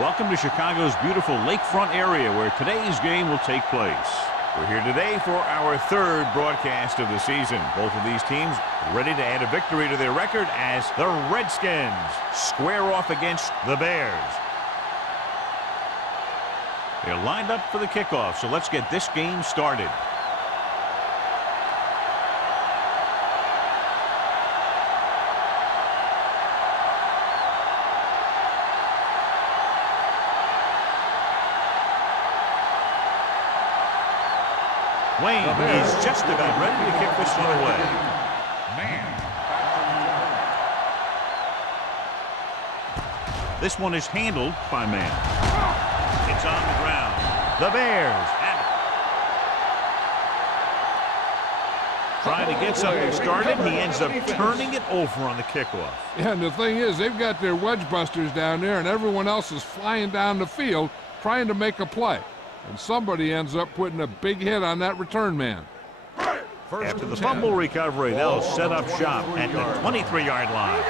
Welcome to Chicago's beautiful lakefront area where today's game will take place. We're here today for our third broadcast of the season. Both of these teams ready to add a victory to their record as the Redskins square off against the Bears. They're lined up for the kickoff, so let's get this game started. Wayne is just about ready to kick this one away. This one is handled by Man. It's on the ground. The Bears have it. Trying to get something started, he ends up turning it over on the kickoff. Yeah, and the thing is, they've got their wedge busters down there, and everyone else is flying down the field trying to make a play. And somebody ends up putting a big hit on that return man. After the fumble recovery, they'll set up shop at the 23-yard line.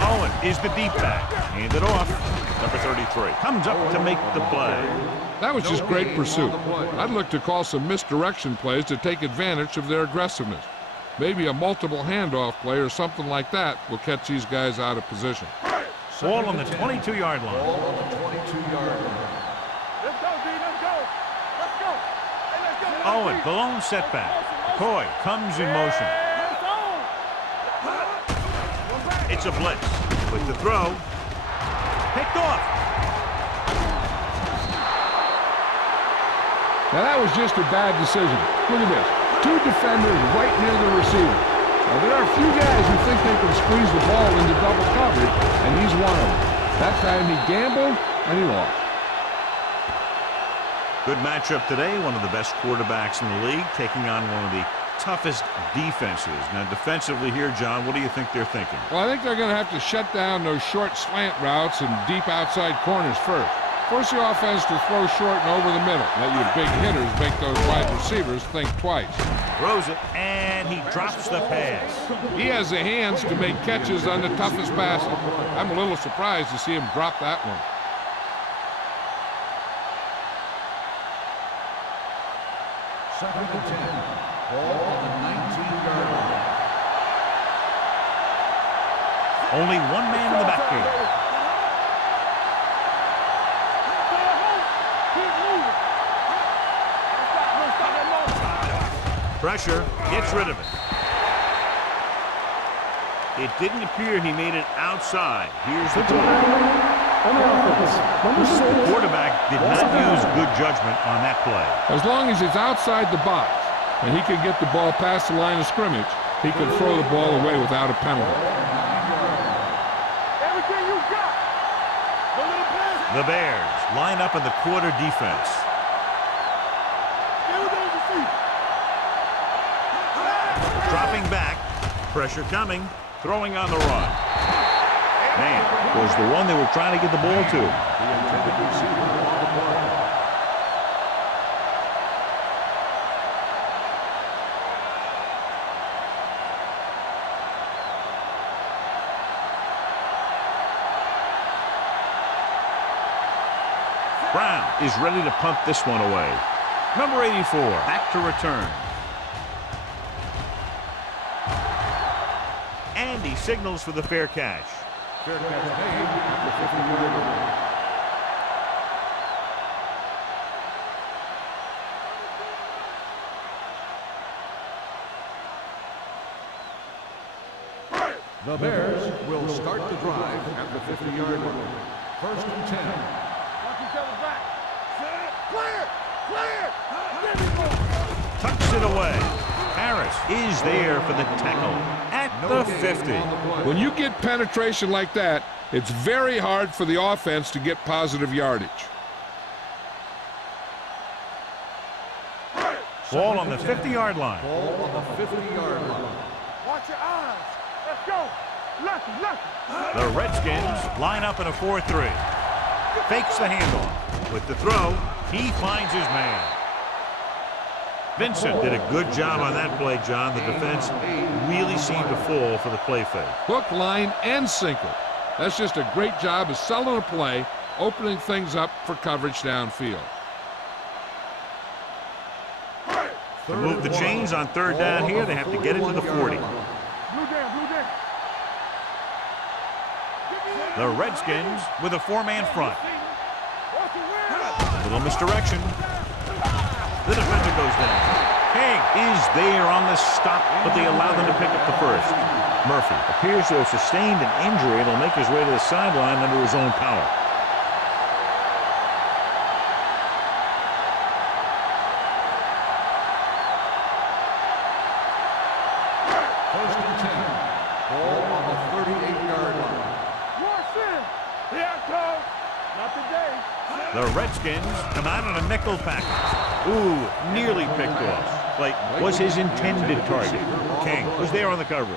Owen is the deep back. Handed off. Number 33 comes up to make the play. That was just great pursuit. I'd look to call some misdirection plays to take advantage of their aggressiveness. Maybe a multiple handoff play or something like that will catch these guys out of position. Ball on the 22-yard line. Ball on the 22-yard line. Let's go, D. Let's go. Let's go. Hey, let's go. Owen, the lone setback. McCoy comes in motion. It's a blitz. With the throw. Picked off. Now that was just a bad decision. Look at this. Two defenders right near the receiver. Now, there are a few guys who think they can squeeze the ball into double coverage, and he's one of them. That time he gambled, and he lost. Good matchup today. One of the best quarterbacks in the league taking on one of the toughest defenses. Now, defensively here, John, what do you think they're thinking? Well, I think they're going to have to shut down those short slant routes and deep outside corners first. Force the offense to throw short and over the middle. Let your big hitters make those wide receivers think twice. Throws it, and he drops the pass. He has the hands to make catches on the toughest passes. I'm a little surprised to see him drop that one. Second and 10. Ball on the 19-yard line. Only one man in the backfield. Pressure, gets rid of it. It didn't appear he made it outside. Here's the ball. The quarterback did not use good judgment on that play. As long as it's outside the box and he can get the ball past the line of scrimmage, he can throw the ball away without a penalty. Everything you got. The Bears line up in the quarter defense. Dropping back, pressure coming, throwing on the run. Man, was the one they were trying to get the ball to. The intended receiver on the play. Brown is ready to punt this one away. Number 84, back to return. And he signals for the fair catch. Fair catch made at the 50-yard line. The Bears will start the drive at the 50-yard line. First and 10. Watch each other back. Clear! Clear! Tucks it away. Harris is there for the tackle at the 50. When you get penetration like that, it's very hard for the offense to get positive yardage. Ball on the 50-yard line. Ball on the 50-yard line. Watch your eyes. Let's go. Lucky. The Redskins line up in a 4-3. Fakes the handoff. With the throw, he finds his man. Vincent did a good job on that play, John. The defense really seemed to fall for the play fake. Hook, line, and sinker. That's just a great job of selling a play, opening things up for coverage downfield. To move the chains on third down here, they have to get it to the 40. The Redskins with a four-man front. Little misdirection. The defender goes down. King is there on the stop, but they allow them to pick up the first. Murphy appears to have sustained an injury and will make his way to the sideline under his own power. First and 10. Ball on the 38-yard line. Not today. The Redskins come out on a nickel package. Ooh, nearly picked off. Like, was his intended target. King was there on the coverage.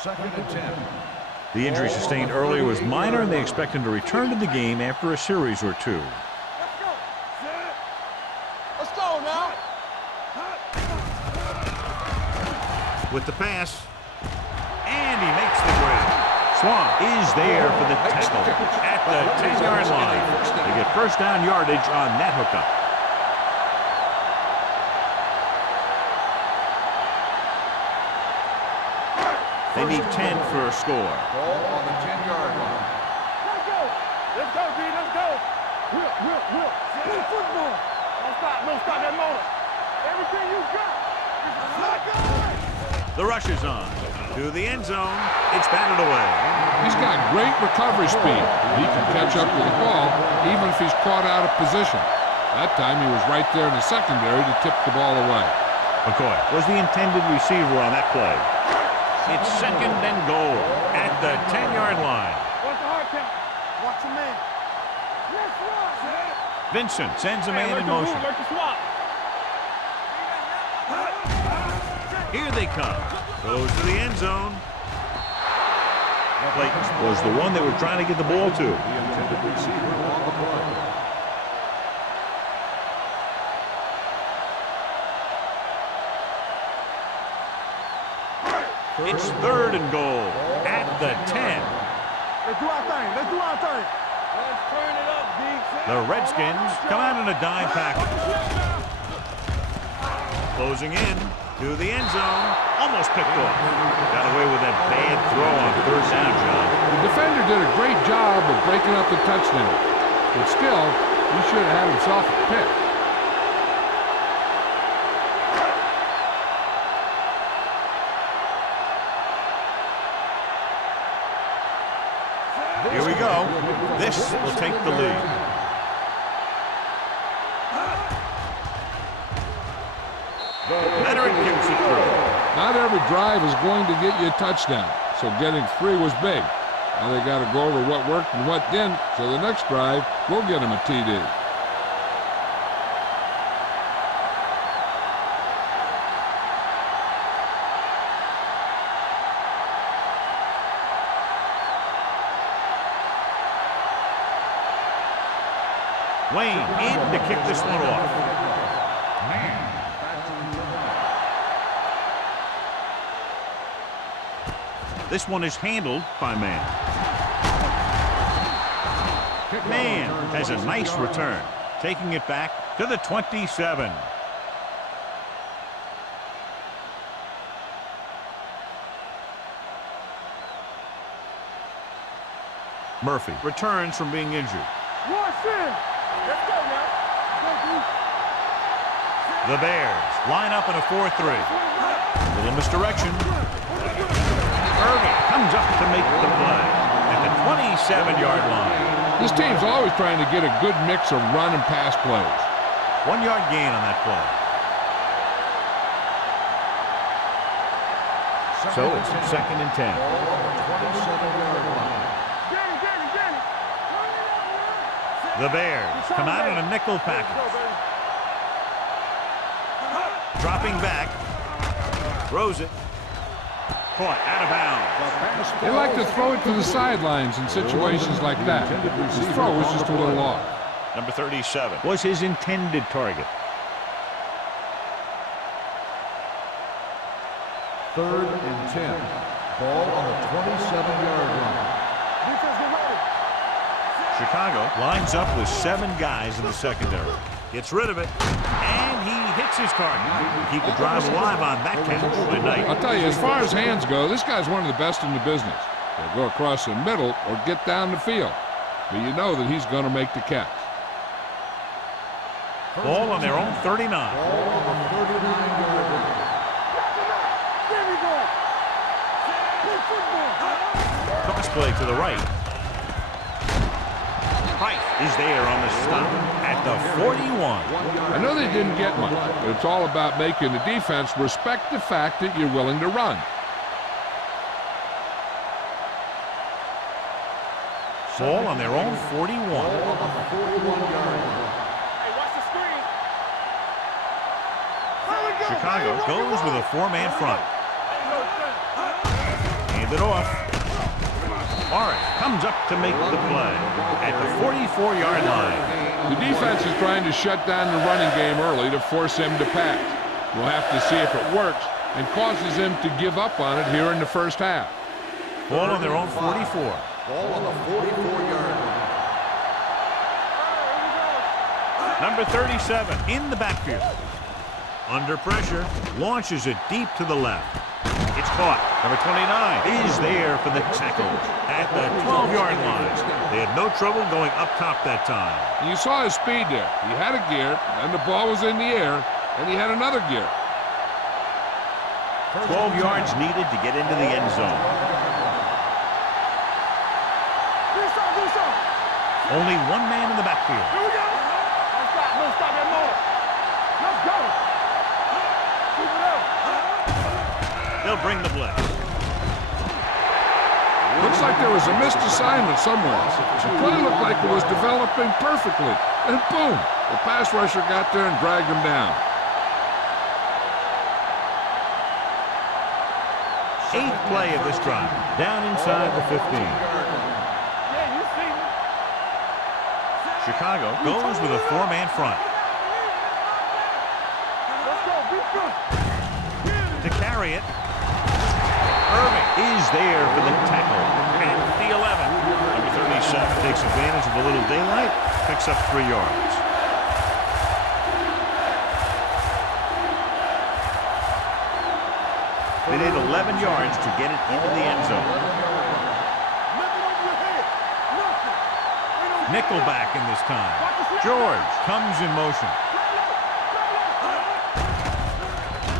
Second and 10. The injury sustained earlier was minor, and they expect him to return to the game after a series or two. Let's go now. With the pass, and he makes the grab. Swan is there for the tackle at the 10-yard line. They get first down yardage on that hookup. They need 10 for a score. Ball on the 10-yard line. Let's go. Let's go, D. Let's go. Whip. Play football. Don't stop that motor. Everything you got. Let's go. The rush is on. To the end zone. It's batted away. He's got great recovery speed. He can catch up with the ball even if he's caught out of position. That time he was right there in the secondary to tip the ball away. McCoy was the intended receiver on that play. It's second and goal at the 10-yard line. Watch the hard count. Watch the man. Let's run. Vincent sends a man in motion. Work the swap. Here they come. Goes to the end zone. Blake was the one they were trying to get the ball to. The intended receiver on the play. It's third and goal at the 10. Let's do our thing. Let's turn it up, D. The Redskins come out in a dime package. Closing in to the end zone. Almost picked off. Got away with that bad throw on third down, John. The defender did a great job of breaking up the touchdown. But still, he should have had himself a pick. Here we go. This will take the lead. Leonard kicks it through. Not every drive is going to get you a touchdown, so getting 3 was big. Now they got to go over what worked and what didn't, so the next drive will get him a TD. Wayne in to kick this one off. This one is handled by Mann. Mann has a nice return, taking it back to the 27. Murphy returns from being injured. Let's go now. The Bears line up in a 4-3. Little misdirection. Irving comes up to make the play at the 27-yard line. This team's always trying to get a good mix of run and pass plays. 1 yard gain on that play. So it's second and 10. Ball on the 27-yard line. The Bears come out in a nickel package. Dropping back. Throws it. Caught out of bounds. They like to throw it to the sidelines in situations like that. His throw was just a little off. Number 37 was his intended target. 3rd and 10. Ball on the 27-yard line. Defense, get ready. Chicago lines up with 7 guys in the secondary. Gets rid of it, and he hits his target. Keep the drive alive on that catch. Good night. I'll tell you, as far as hands go, this guy's one of the best in the business. They'll go across the middle or get down the field. But you know that he's going to make the catch. Ball on their own 39. Ball on the 39-yard line. There we go. Play football. Cross play to the right. Price is there on the stop at the 41. I know they didn't get much, but it's all about making the defense respect the fact that you're willing to run. Ball on their own 41. Ball on the 41-yard line. Hey, watch the screen. Chicago goes with a 4-man front. Hand it off. Morris comes up to make the play at the 44-yard line. The defense is trying to shut down the running game early to force him to pass. We'll have to see if it works and causes him to give up on it here in the first half. Ball on their own 44. Ball on the 44-yard line. Number 37 in the backfield. Under pressure, launches it deep to the left. It's caught. Number 29 is there for the tackle at the 12-yard line. They had no trouble going up top that time. You saw his speed there. He had a gear, and the ball was in the air, and he had another gear. 12 yards needed to get into the end zone. Only 1 man in the backfield. Here we go. Don't stop that motor. Let's go. Keep it up. They'll bring the blitz. Looks like there was a missed assignment somewhere. The play looked like it was developing perfectly. And boom, the pass rusher got there and dragged him down. 8th play of this drive. Down inside the 15. Yeah, you see me. Chicago goes with a 4-man front. Let's go. Be good. To carry it. Irving is there for the tackle at the 11. Number 37 takes advantage of a little daylight, picks up 3 yards. They need 11 yards to get it into the end zone. Nickelback in this time. George comes in motion.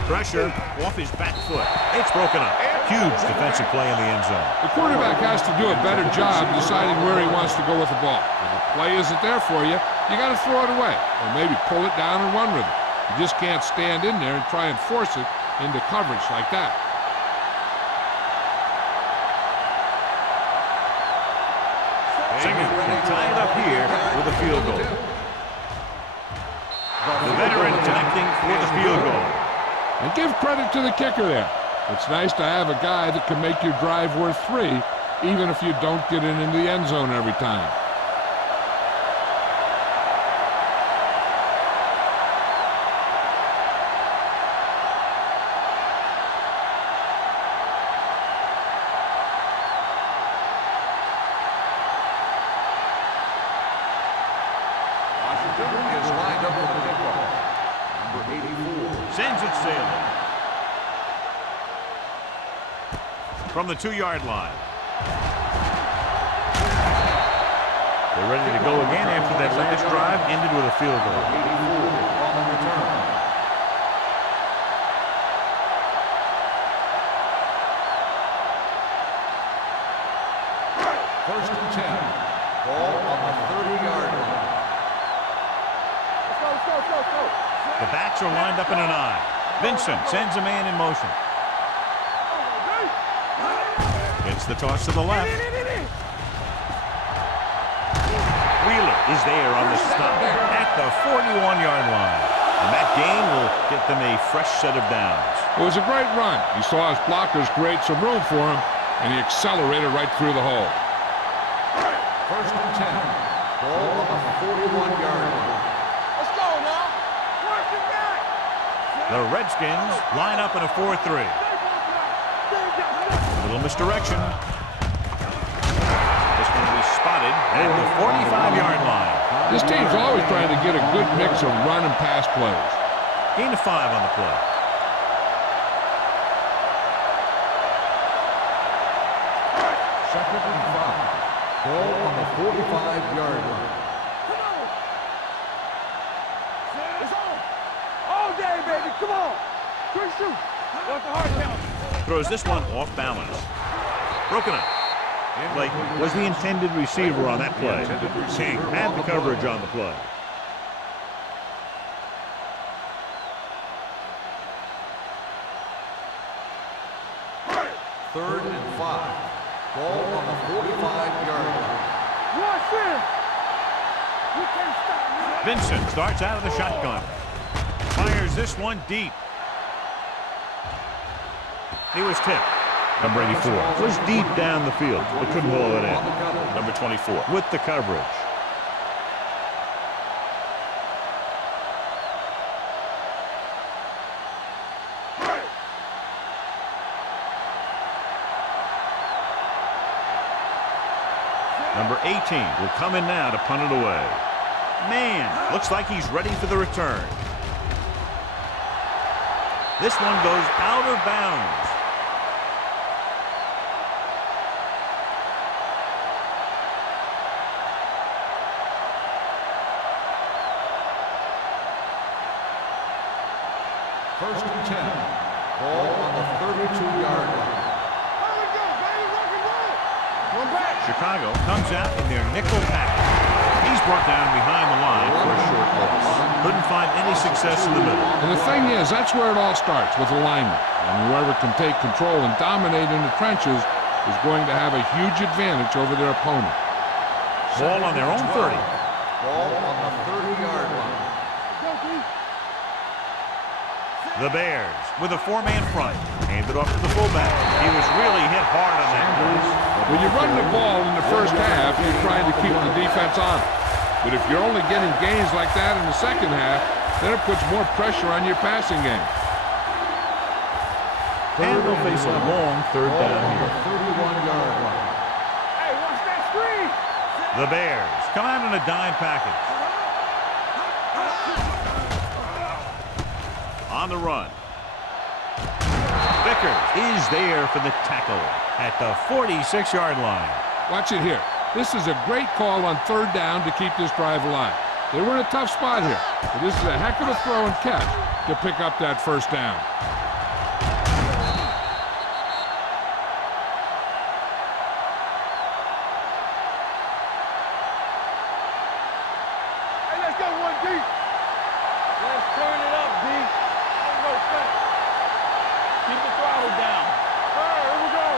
Pressure off his back foot. It's broken up. Huge defensive play in the end zone. The quarterback has to do a better job deciding where he wants to go with the ball. If the play isn't there for you, you got to throw it away, or maybe pull it down and run with it. You just can't stand in there and try and force it into coverage like that. Singer can tie it up here with a field goal. The veteran connecting for the field goal. And give credit to the kicker there. It's nice to have a guy that can make your drive worth 3, even if you don't get it into the end zone every time. Washington is lined up for the kickoff. Number 84. Sends it sailing. From the 2-yard line. They're ready to go again after that last drive ended with a field goal. 84 on the return. First and 10. Ball on the 30-yard line. Let's go. The backs are lined up in an I. Vincent sends a man in motion. It's the toss to the left. Wheeler is there on the stop at the 41-yard line. And that gain will get them a fresh set of downs. It was a great run. He saw his blockers create some room for him, and he accelerated right through the hole. First and 10. Ball on the 41-yard line. Let's go now. Work it back. The Redskins line up in a 4-3. Little misdirection. This one will be spotted at the 45-yard line. This team's always trying to get a good mix of run and pass plays. Gain of 5 on the play. Second and 5. Ball on the 45-yard line. Come on. It's on. All day, baby. Come on. Quick shoot. What's the hard count? Throws this one off balance. Broken up. Blake was the intended receiver on that play. King had the coverage on the play. Third and 5. Ball on the 45-yard line. Watch this. You can't stop me. Vincent starts out of the shotgun. Fires this one deep. He was tipped. Number 84 was deep down the field, but couldn't haul it in. Number 24. With the coverage. Number 18 will come in now to punt it away. Man, looks like he's ready for the return. This one goes out of bounds. First and 10. Ball on the 32-yard line. Chicago comes out in their nickel package. He's brought down behind the line for a short loss. Couldn't find any success in the middle. And the thing is, that's where it all starts, with alignment. And whoever can take control and dominate in the trenches is going to have a huge advantage over their opponent. Ball on their own 30. Ball on the 30-yard line. The Bears with a 4-man front. Handed off to the fullback. He was really hit hard on that one. When you run the ball in the first half, you're trying to keep the defense on it. But if you're only getting gains like that in the second half, then it puts more pressure on your passing game. And they'll face a long third down here. 31-yard line. Hey, watch that screen. The Bears come out in a dime package. On the run. Vickers is there for the tackle at the 46-yard line. Watch it here. This is a great call on third down to keep this drive alive. They were in a tough spot here, but this is a heck of a throw and catch to pick up that first down. Hey, let's go one deep. Let's turn it up, D. Ain't no fence. Keep the throttle down. All right, here we go.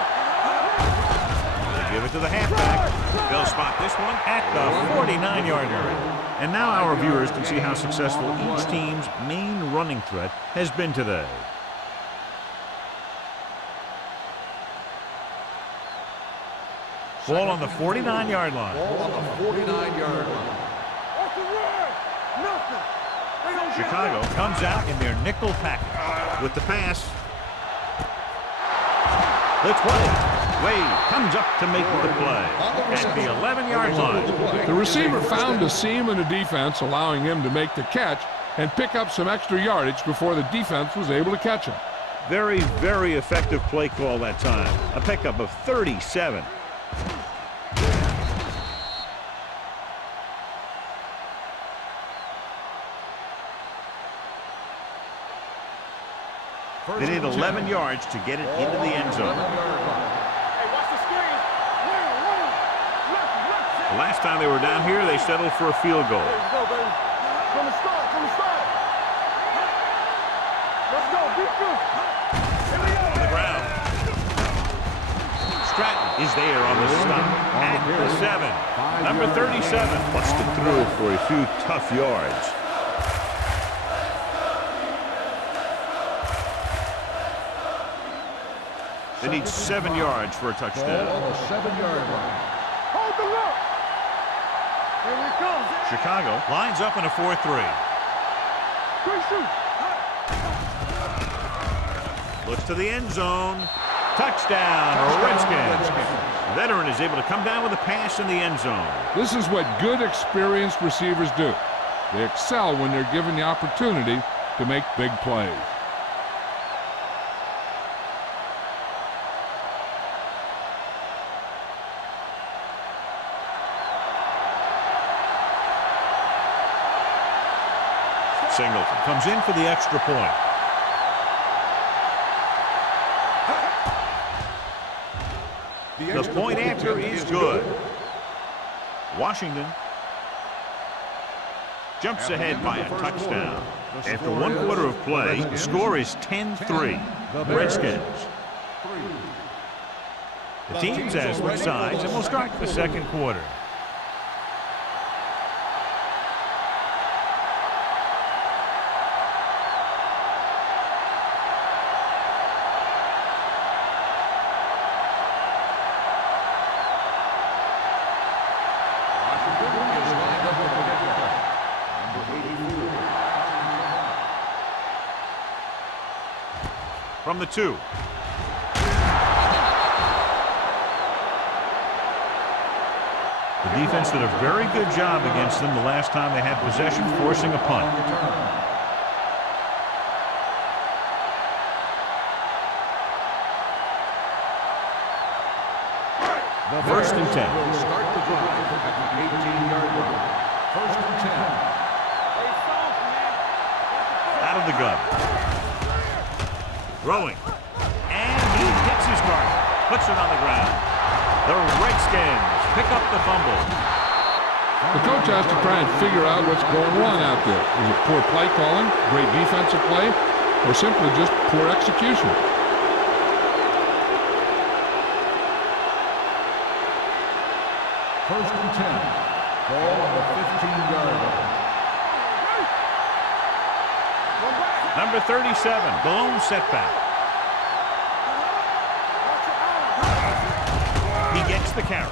They give it to the halfback. They'll spot this one at the 49-yard line. And now our viewers can see how successful each team's main running threat has been today. Ball on the 49-yard line. Ball on the 49-yard line. What's the word? Nothing. They don't get Chicago comes out in their nickel package with the pass. The 20. Wade comes up to make the play at the 11-yard line. The receiver found a seam in the defense, allowing him to make the catch and pick up some extra yardage before the defense was able to catch him. Very, very effective play call that time. A pickup of 37. They need 11 yards to get it into the end zone. Hey, watch the screen. Left. The last time they were down here, they settled for a field goal. Let's go, baby. From the start. Let's go, beat this. Here we go. On the ground. Stratton is there on the stop at the 7. Number 37 Busted through for a few tough yards. They need 7 yards for a touchdown. Ball on the 7-yard line. Hold the look. Here we come. Chicago lines up in a 4-3. Quick shoot. Looks to the end zone. Touchdown, Redskins. The veteran is able to come down with a pass in the end zone. This is what good, experienced receivers do. They excel when they're given the opportunity to make big plays. Singleton comes in for the extra point. The point after is good. Washington jumps ahead by a touchdown. After 1 quarter of play, the score is 10-3. Redskins. The teams have switched sides, and we'll start the second quarter. From the 2. The defense did a very good job against them the last time they had possession, forcing a punt. First and 10. Start the drive at the 18-yard line. First and 10. Out of the gun. Throwing. And he hits his target. Puts it on the ground. The Redskins pick up the fumble. The coach has to try and figure out what's going wrong out there. Is it poor play calling, great defensive play, or simply just poor execution? First and 10. Ball on the 15-yard line. Number 37, blown setback. He gets the carry.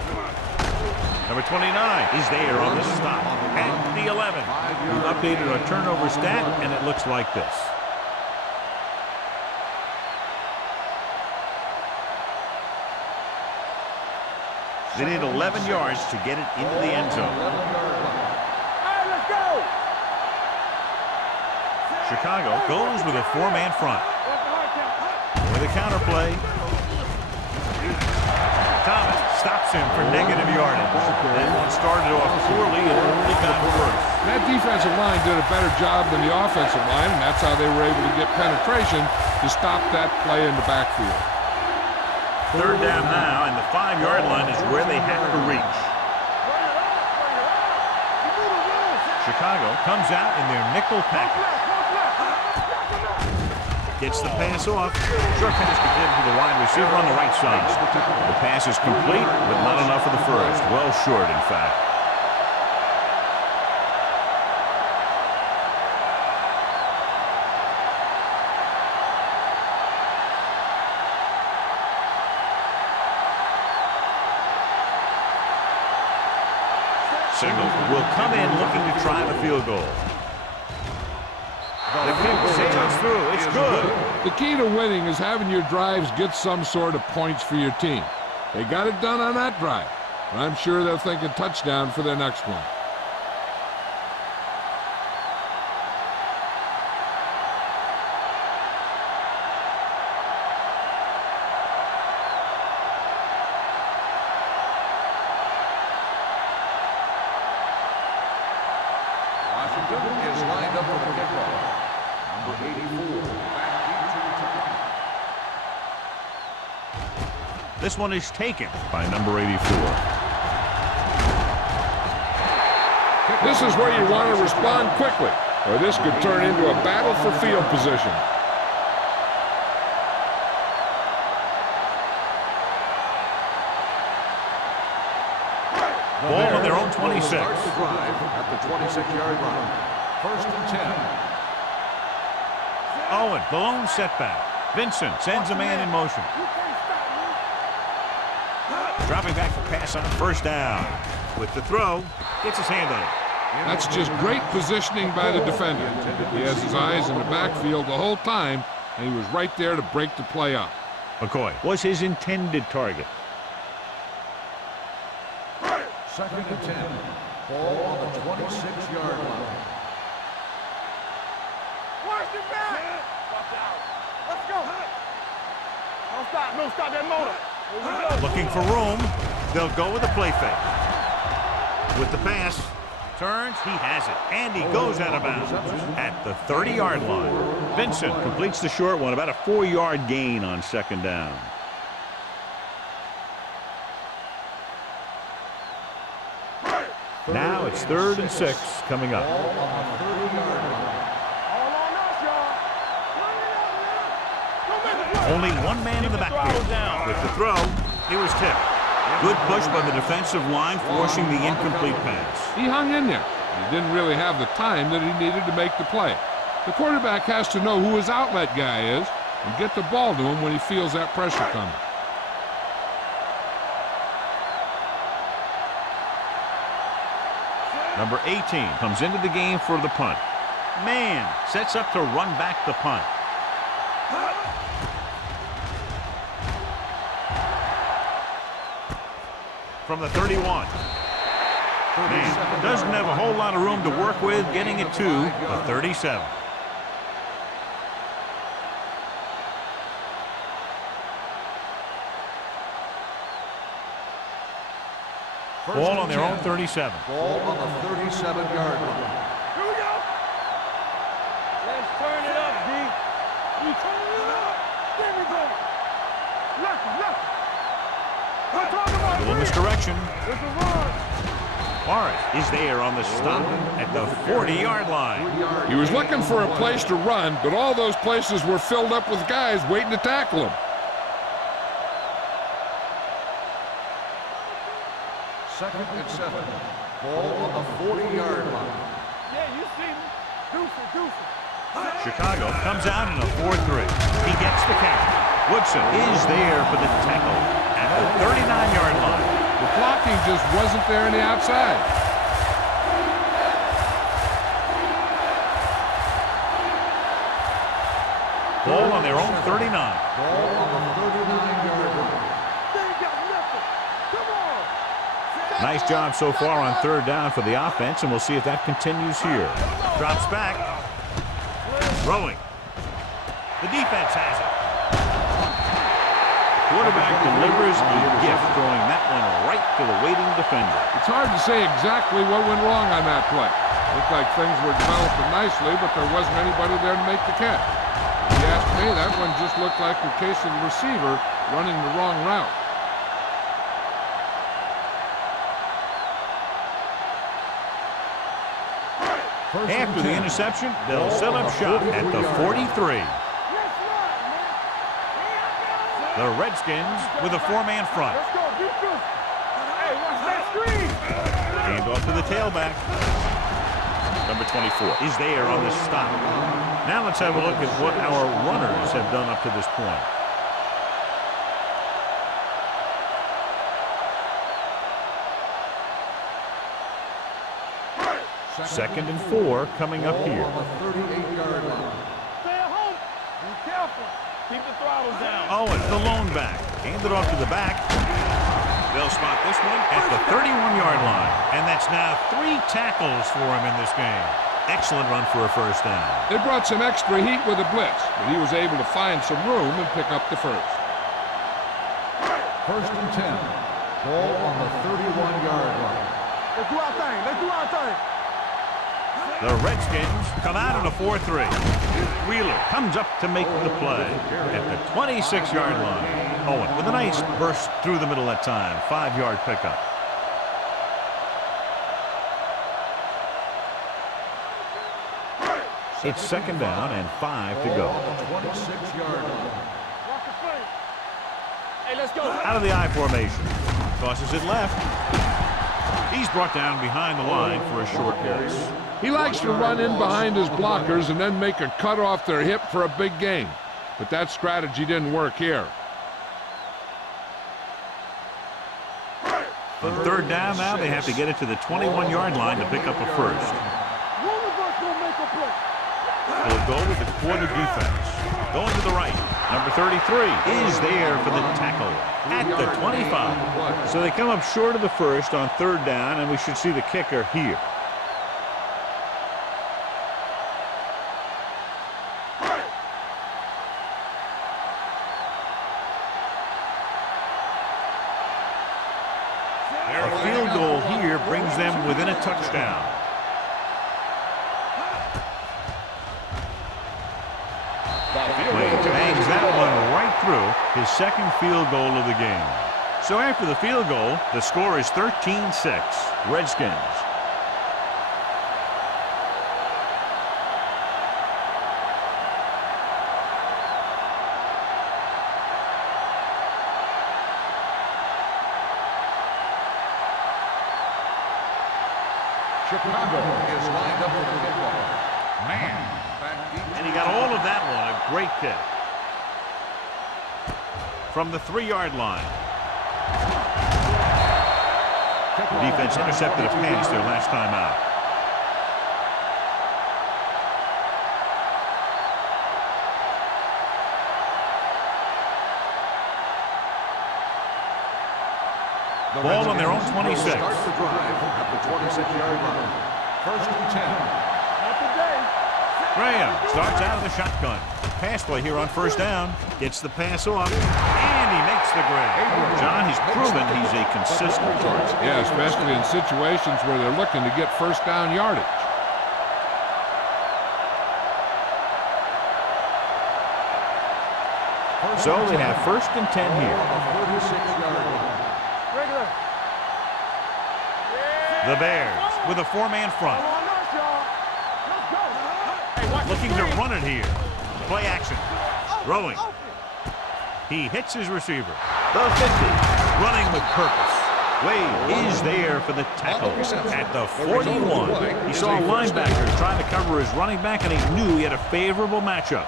Number 29 is there on the stop at the 11. We've updated our turnover stat, and it looks like this. They need 11 yards to get it into the end zone. Let's go! Chicago goes with a 4-man front. With a counter play. Thomas stops him for negative yardage. That one started off poorly and only got worse. That defensive line did a better job than the offensive line, and that's how they were able to get penetration to stop that play in the backfield. Third down now, and the 5-yard line is where they have to reach. Chicago comes out in their nickel package. Gets the pass off. Short pass completed to the wide receiver on the right side. The pass is complete, but not enough for the first. Well short, in fact. Singleton will come in looking to try the field goal. The kick sails through. It's good. The key to winning is having your drives get some sort of points for your team. They got it done on that drive, but I'm sure they'll think a touchdown for their next one. Washington is lined up for the kickoff. Number 84, back deep to return. This one is taken by number 84. This is where you want to respond quickly, or this could turn into a battle for field position. Ball on their own 26. Start the drive at the 26-yard line. First and 10. Owen, blown setback. Vincent sends a man in motion. Dropping back for pass on first down. With the throw, gets his hand on it. That's just great positioning by the defender. He has his eyes in the backfield the whole time, and he was right there to break the play up. McCoy Was his intended target. 2nd and 10. Ball on the 26-yard line. Watch it back. Watch out. Let's go. Don't stop. Don't stop that motor. Here we go. looking for room. They'll go with a play fake. With the pass. Turns. He has it. And he goes out of bounds at the 30-yard line. Vincent Completes the short one. About a 4-yard gain on 2nd down. Now it's 3rd and 6 coming up. Ball on the 30-yard line. All on us, y'all. Run it up, man. Don't make a play. Only one man in the backfield. With the throw, it was tipped. Good push by the defensive line, forcing the incomplete pass. He hung in there. He didn't really have the time that he needed to make the play. The quarterback has to know who his outlet guy is and get the ball to him when he feels that pressure coming. Number 18 comes into the game for the punt. Man sets up to run back the punt. From the 31. Man doesn't have a whole lot of room to work with, getting it to the 37. Ball on their own 37. Ball on the 37-yard line. Here we go. Let's turn it up, D. We turn it up. There we go. Left. We're talking about Little misdirection. It's a run. Morris is there on the stop at the 40-yard line. He was looking for a place to run, but all those places were filled up with guys waiting to tackle him. 2nd and 7. Ball on the 40-yard line. Yeah, you see me. Deuce. Chicago comes out in a 4-3. He gets the catch. Woodson is there for the tackle at the 39-yard line. The blocking just wasn't there on the outside. Ball on their own 39. Ball on the 39-yard line. They ain't got nothing. Come on. Nice job so far on 3rd down for the offense, and we'll see if that continues here. Drops back. Throwing. The defense has it. Quarterback delivers a gift, throwing that one right to the waiting defender. It's hard to say exactly what went wrong on that play. Looked like things were developing nicely, but there wasn't anybody there to make the catch. If you ask me, that one just looked like a case of the receiver running the wrong route. After the interception, they'll set up shop at the 43. The Redskins with a 4-man front. Let's go. Defense. Hey, watch that screen. Hand off to the tailback. Number 24 is there on the stop. Now let's have a look at what our runners have done up to this point. Second and 4 coming up here. On the 38-yard line. Stay at home. Be careful. Keep the throttles down. Owen, the lone back. Hand it off to the back. They'll spot this one at the 31-yard line. And that's now 3 tackles for him in this game. Excellent run for a 1st down. They brought some extra heat with a blitz, but he was able to find some room and pick up the first. 1st and 10. Ball on the 31-yard line. Let's do our thing. Let's do our thing. The Redskins come out in a 4-3. Wheeler comes up to make the play at the 26-yard line. Owen with a nice burst through the middle that time. 5-yard pickup. It's 2nd down and 5 to go. On the 26-yard line. Watch the play. Hey, let's go. Out of the I formation. Tosses it left. He's brought down behind the line for a short pass. He likes to run in behind his blockers and then make a cut off their hip for a big gain. But that strategy didn't work here. On 3rd down now, they have to get it to the 21-yard line to pick up a first. One of us gonna make a play. They'll go with the quarter defense. Going to the right. Number 33 is there for the tackle at the 25. So they come up short of the first on third down, and we should see the kicker here. A field goal here brings them within a touchdown. Wade bangs that one right through, his second field goal of the game. So after the field goal, the score is 13-6. Redskins. Chicago is lined up for the kickoff. Man. And he got all of that one. A great kick. From the 3-yard line. The defense intercepted a pass their last time out. Ball on their own 26. Start the drive at the 26-yard line. First and 10. Not today. Graham starts out of the shotgun. Pass play here on first down. Gets the pass off, and he makes the grab. John, he's proven he's a consistent target. Yeah, especially in situations where they're looking to get first down yardage. So they have first and 10 here. Regular. The Bears with a 4-man front. On us, y'all. Let's go. Looking to run it here. Play action. Throwing. He hits his receiver. The 50. Running with purpose. Wade is there for the tackle at the 41. He saw a linebacker trying to cover his running back, and he knew he had a favorable matchup.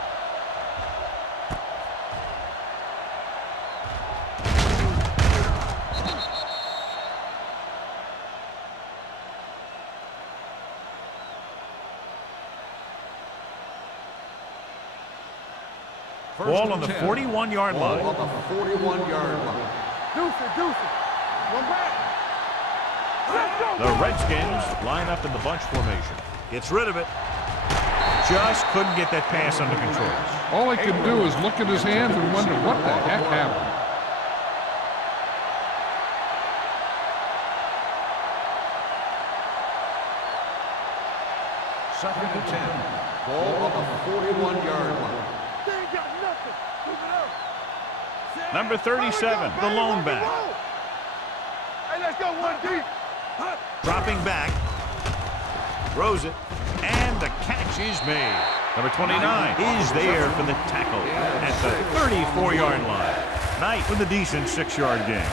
Ball on the 41-yard line. On the 41-yard line. Deuce it. One back. Let's go. The Redskins line up in the bunch formation. Gets rid of it. Just couldn't get that pass under control. All he could do is look at his hands and wonder what the heck happened. Second and 10. Ball on the 41-yard line. They ain't got nothing. Move it up. Number 37, the lone back. Hey, let's go one deep. Dropping back. Throws it. And the catch is made. Number 29 is there for the tackle at the 34-yard line. Knight with a decent 6-yard gain.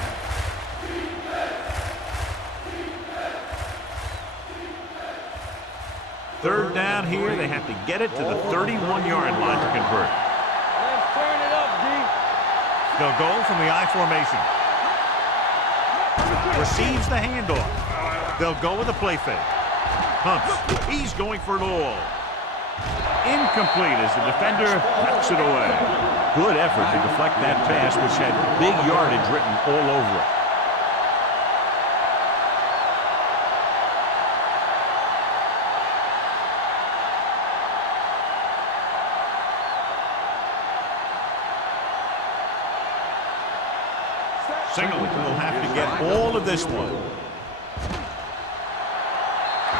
Third down here. They have to get it to the 31-yard line to convert. Let's turn it up, D. They'll go from the I formation. Receives the handoff. They'll go with a play fake. Pumps. He's going for it all. Incomplete as the defender knocks it away. Good effort to deflect that pass, which had big yardage written all over it. Singleton will have to get all of this one.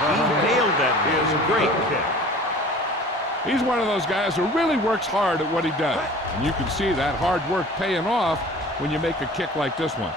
He nailed that. Is a great kick. He's one of those guys who really works hard at what he does. And you can see that hard work paying off when you make a kick like this one.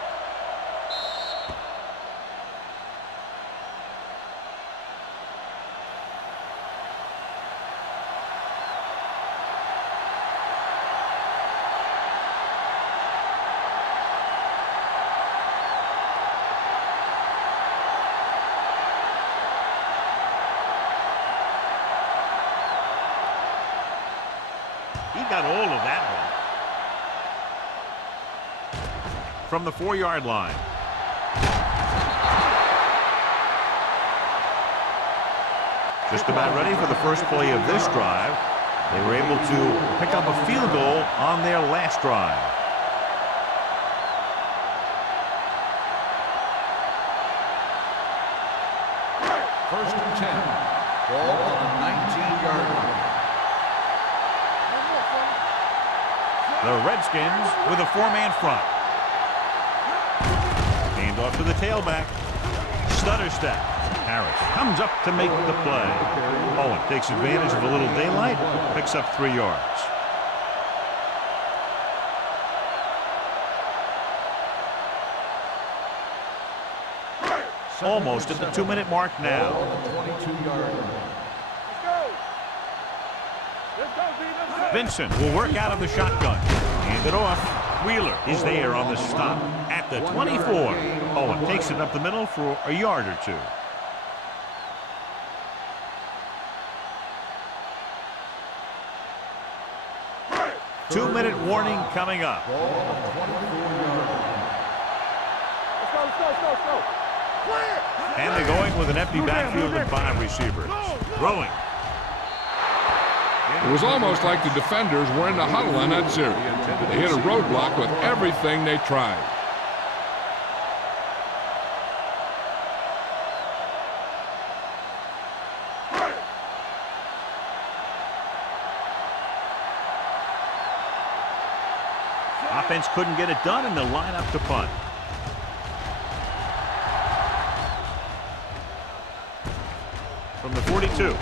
He got all of that one. From the 4-yard line. Just about ready for the first play of this drive. They were able to pick up a field goal on their last drive. First and 10. Ball on the 19-yard line. The Redskins with a four-man front. Hand off to the tailback. Stutter step. Harris comes up to make the play. Owen takes advantage of a little daylight, picks up 3 yards. Almost at the 2-minute mark now. Vincent will work out of the shotgun. Hand it off. Wheeler is there on the stop at the 24. Owen takes it up the middle for a yard or two. Two-minute warning coming up. And they're going with an empty backfield and 5 receivers. Throwing. It was almost like the defenders were in the huddle on that series. They hit a roadblock with everything they tried. Offense couldn't get it done, and they'll line up to punt. From the 42.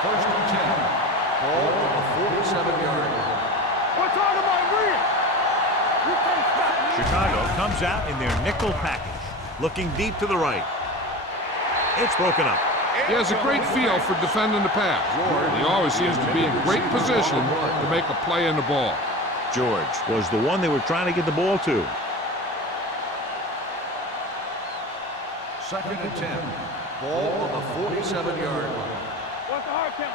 First and 10. Ball on the 47-yard line. What's on the mind, read? You can't stop me. Chicago comes out in their nickel package, looking deep to the right. It's broken up. He has a great feel for defending the pass. He always seems to be in great position to make a play in the ball. George was the one they were trying to get the ball to. Second and 10. Ball on the 47-yard line. What's the hard count?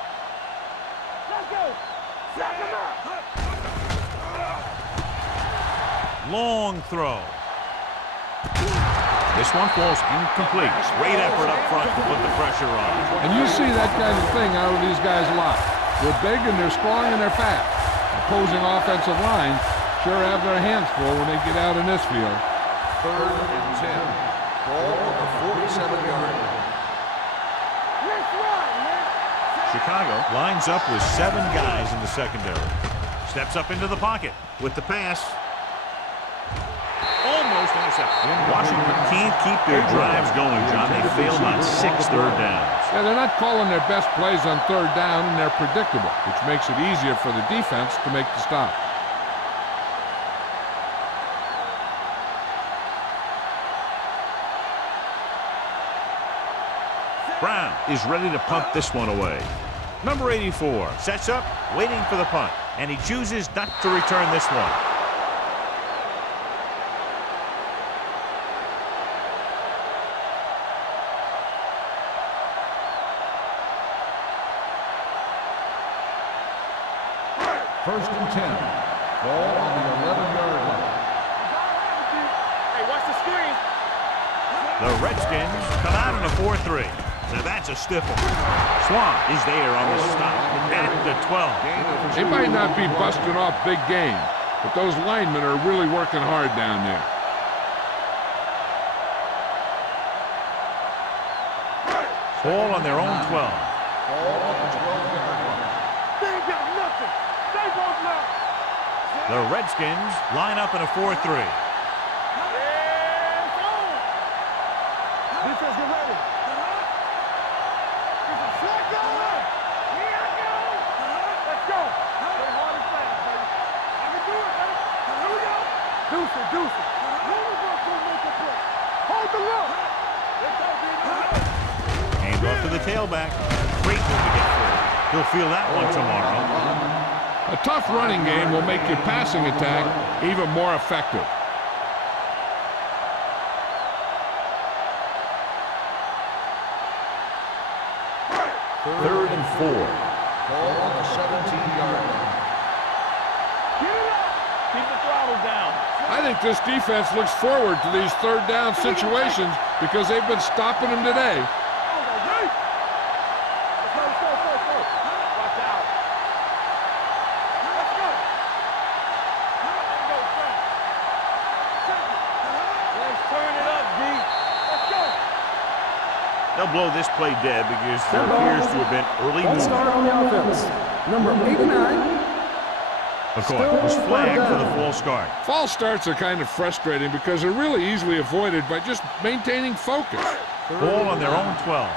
Let's go. Sack him up. Long throw. This one falls incomplete. Great effort up front to put the pressure on. And you see that kind of thing out of these guys a lot. They're big and they're strong and they're fast. Opposing offensive lines sure have their hands full when they get out in this field. Third and 10. Ball on the 47-yard line. Let's run, man. Chicago lines up with 7 guys in the secondary. Steps up into the pocket with the pass. Almost intercepted. Washington can't keep their drives going, John. They failed on 6 third downs. Yeah, they're not calling their best plays on third down, and they're predictable, which makes it easier for the defense to make the stop. Brown is ready to punt this one away. Number 84 sets up, waiting for the punt, and he chooses not to return this one. First and 10. Ball on the 11-yard line. Hey, watch the screen. The Redskins come out in a 4-3. Now that's a stiff one. Swan is there on the stop at the 12. They might not be busting off big game, but those linemen are really working hard down there. Ball on their own 12. Ball on the 12-yard line. They ain't got nothing. They both left. The Redskins line up in a 4-3. It's on. Defense, get ready. Let's go. Here I go. Let's go. Play hard and fast, baby. I can do it, baby. Here we go. Deuce it, deuce it. Rollers up to make the play. Hold the look. Let's go, baby. Hand off to the tailback. Great move to get through. He'll feel that one tomorrow. A tough running game will make your passing attack even more effective. Third and 4. Ball on the 17-yard line. Keep the throttle down. I think this defense looks forward to these third down situations because they've been stopping them today. Watch out. Let's go. Let's turn it up, D. Let's go. They'll blow this play dead because there appears to have been early Let's start movement. on the offense. Number 89. McCoy was flagged for the false start. False starts are kind of frustrating because they're really easily avoided by just maintaining focus. Ball on their own 12. Hey,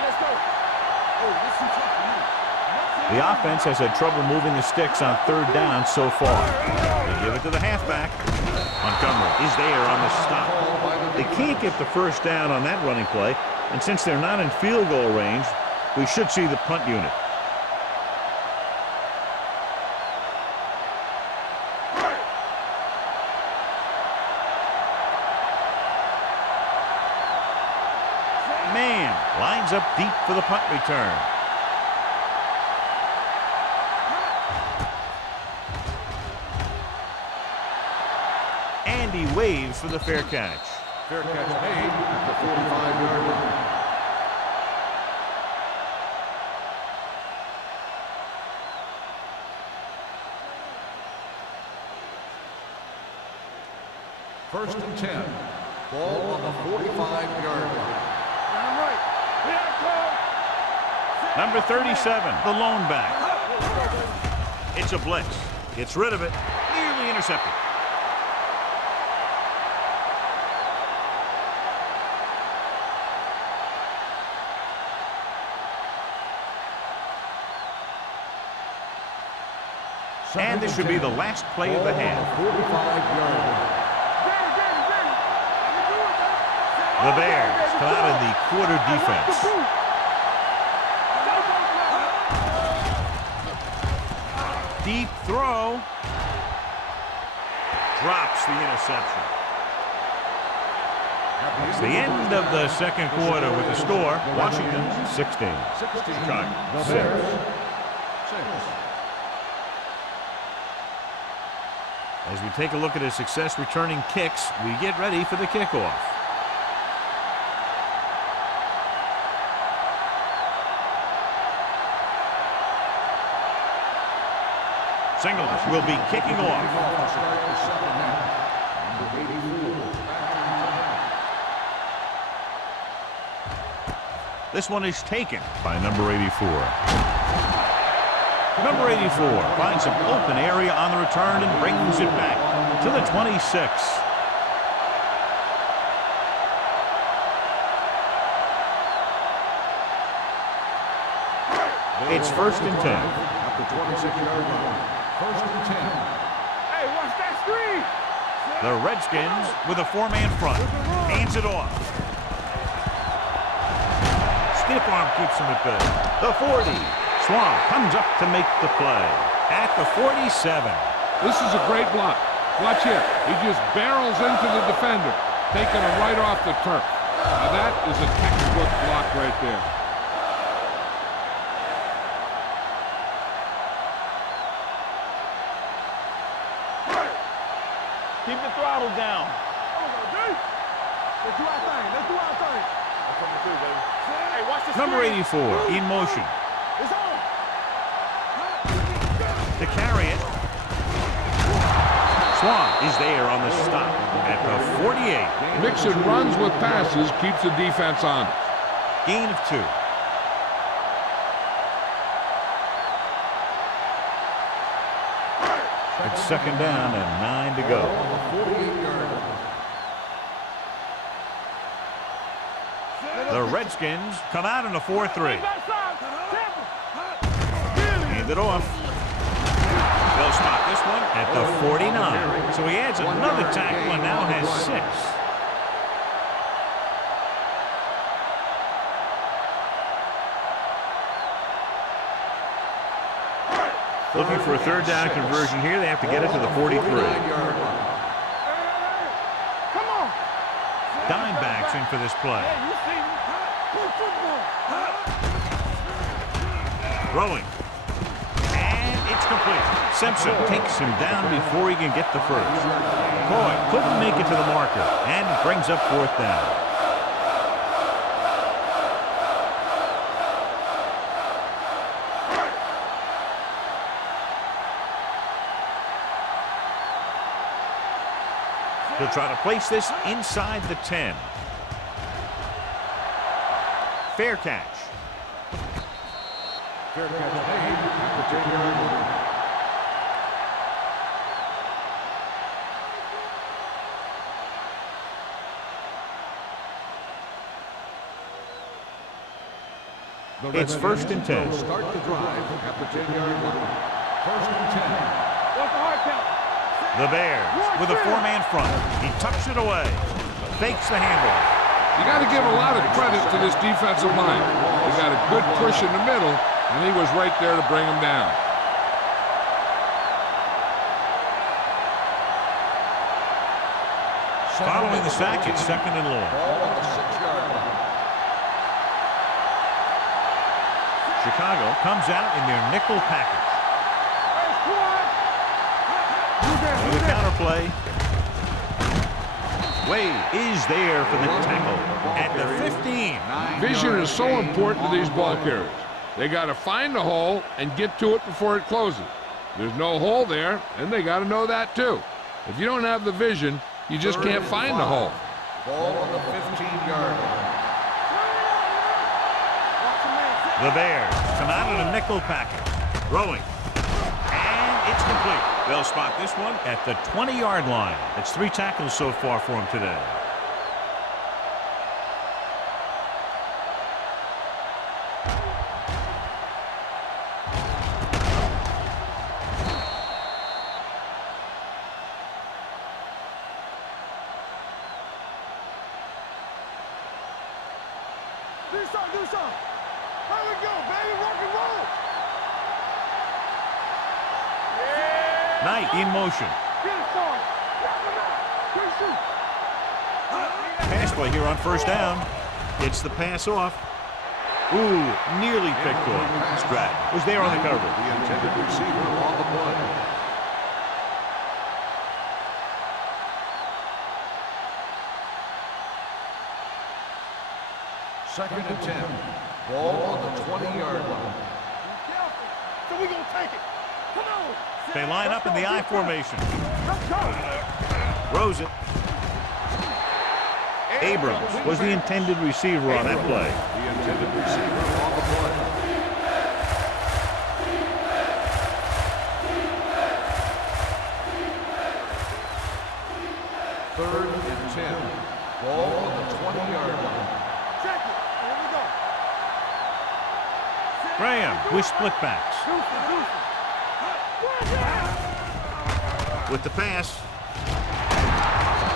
let's go. Oh, this is tough for you. The offense has had trouble moving the sticks on third down so far. They give it to the halfback. Montgomery is there on the stop. They can't get the first down on that running play, and since they're not in field goal range, we should see the punt unit. Man lines up deep for the punt return. And he waves for the fair catch. Fair catch made at the 45-yard line. First and 10. Ball on the 45-yard line. Number 37, the lone back. It's a blitz. Gets rid of it. Nearly intercepted. And this should be the last play of the half. 45-yard line. The Bears come out in the quarter defense. Deep throw. Drops the interception. It's the end of the second quarter with the score. Washington 16. Chicago 6. As we take a look at his success returning kicks, we get ready for the kickoff. Singles will be kicking off. This one is taken by number 84. Number 84 finds some open area on the return and brings it back to the 26. It's first and 10. At the 26-yard line. First and 10. Hey, watch that screen. The Redskins with a four-man front. Hands it off. Stiff arm keeps him at bay. The 40. Swan comes up to make the play. At the 47. This is a great block. Watch here. He just barrels into the defender, taking him right off the turf. Now that is a textbook block right there. Keep the throttle down. Let's do our thing. Let's do our thing. That's coming through, baby. Hey, watch the Number screen. 84 in motion. It's on. To carry it. Swan is there on the stop at the 48. Mixing runs with passes keeps the defense on. Gain of 2. It's second down and 9 to go. 48-yard line. The Redskins come out in a 4-3. Hand it off. They'll stop this one at the 49. So he adds another tackle and now has 6. Looking for a third down conversion here. They have to get it to the 43. 49-yard line. Come on. Dimebacks in for this play. Hey, you see me? Play football. Throwing. And It's complete. Simpson takes him down before he can get the first. Coy couldn't make it to the marker and brings up fourth down. He'll try to place this inside the 10. Fair catch. Fair catch made at the 10-yard line. It's first and 10. Start the drive at the 10-yard line. First and 10. What's the hard count? The Bears with a four-man front. He tucks it away. Fakes the handoff. You got to give a lot of credit to this defensive line. They got a good push in the middle, and he was right there to bring him down. Following the sack, it's second and long. Ball on the 6-yard line. Chicago comes out in their nickel package. With a counterplay. Wade is there for the tackle at the 15. Vision is so important to these ball carriers. They got to find the hole and get to it before it closes. There's no hole there, and they got to know that too. If you don't have the vision, you just can't find the hole. Ball on the 15-yard line. The Bears come out in a nickel package. Throwing. And it's complete. They'll spot this one at the 20-yard line. That's 3 tackles so far for him today. Do something. Here we go, baby. Rock and roll. Knight in motion. Get it, son. Good shoot. Pass play here on first down. Gets the pass off. Ooh, nearly picked off. Stratton was there on the cover. The intended receiver on the play. Second and 10. Ball on the 20-yard line. So we gonna take it. Come on. They line up in the I formation. Let's go. Throws it. Abrams was the intended receiver on that play. The intended receiver on the play. Third and 10. Ball on the 20-yard line. Check it. Here we go. Graham with split backs. With the pass.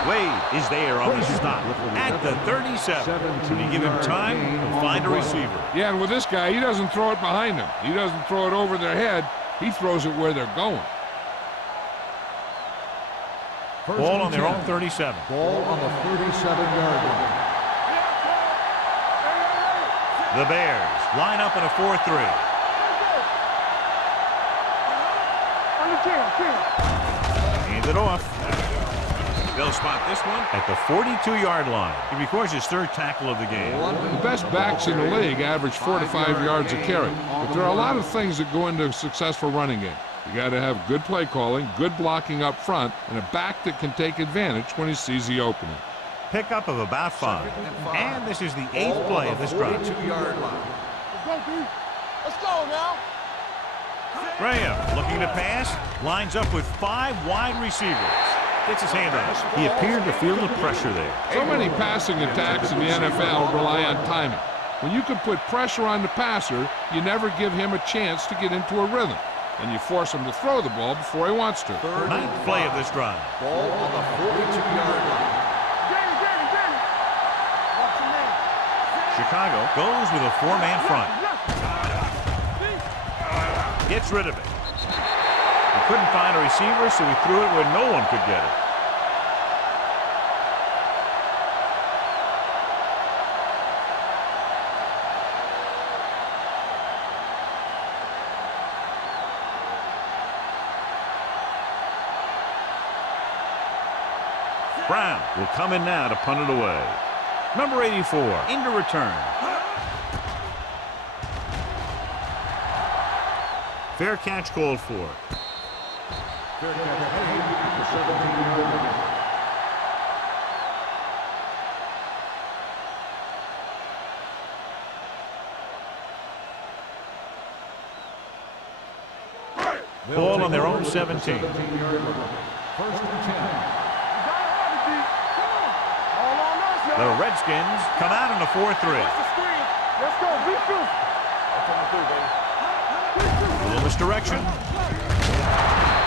Wade is there on the stop at the 37. When you give him time, he'll find a receiver. Yeah, and with this guy, he doesn't throw it behind them. He doesn't throw it over their head. He throws it where they're going. Ball on their own 37. Ball on the 37-yard line. The Bears line up in a 4-3. Hand it off. They'll spot this one at the 42-yard line. He records his third tackle of the game. The best backs in the league average 4 to 5 yards a carry. But there are a lot of things that go into a successful running game. You got to have good play calling, good blocking up front, and a back that can take advantage when he sees the opening. Pickup of about 5. And this is the 8th play of this drive. 42-yard line. Let's go, dude. Let's go now. Graham looking to pass, lines up with 5 wide receivers. Gets his hand on it. He appeared to feel the pressure there. So many passing attacks in the NFL rely on timing. When you can put pressure on the passer, you never give him a chance to get into a rhythm. And you force him to throw the ball before he wants to. 9th play of this drive. Ball on the 42-yard line. Chicago goes with a 4-man front. Gets rid of it. He couldn't find a receiver, so he threw it where no one could get it. Brown will come in now to punt it away. Number 84 in to return. Fair catch called for. Fair catch made at the 17-yard line. Ball on their own 17. 17-yard line. First and 10. The Redskins come out in a 4-3. Let's go. Be true. A little misdirection.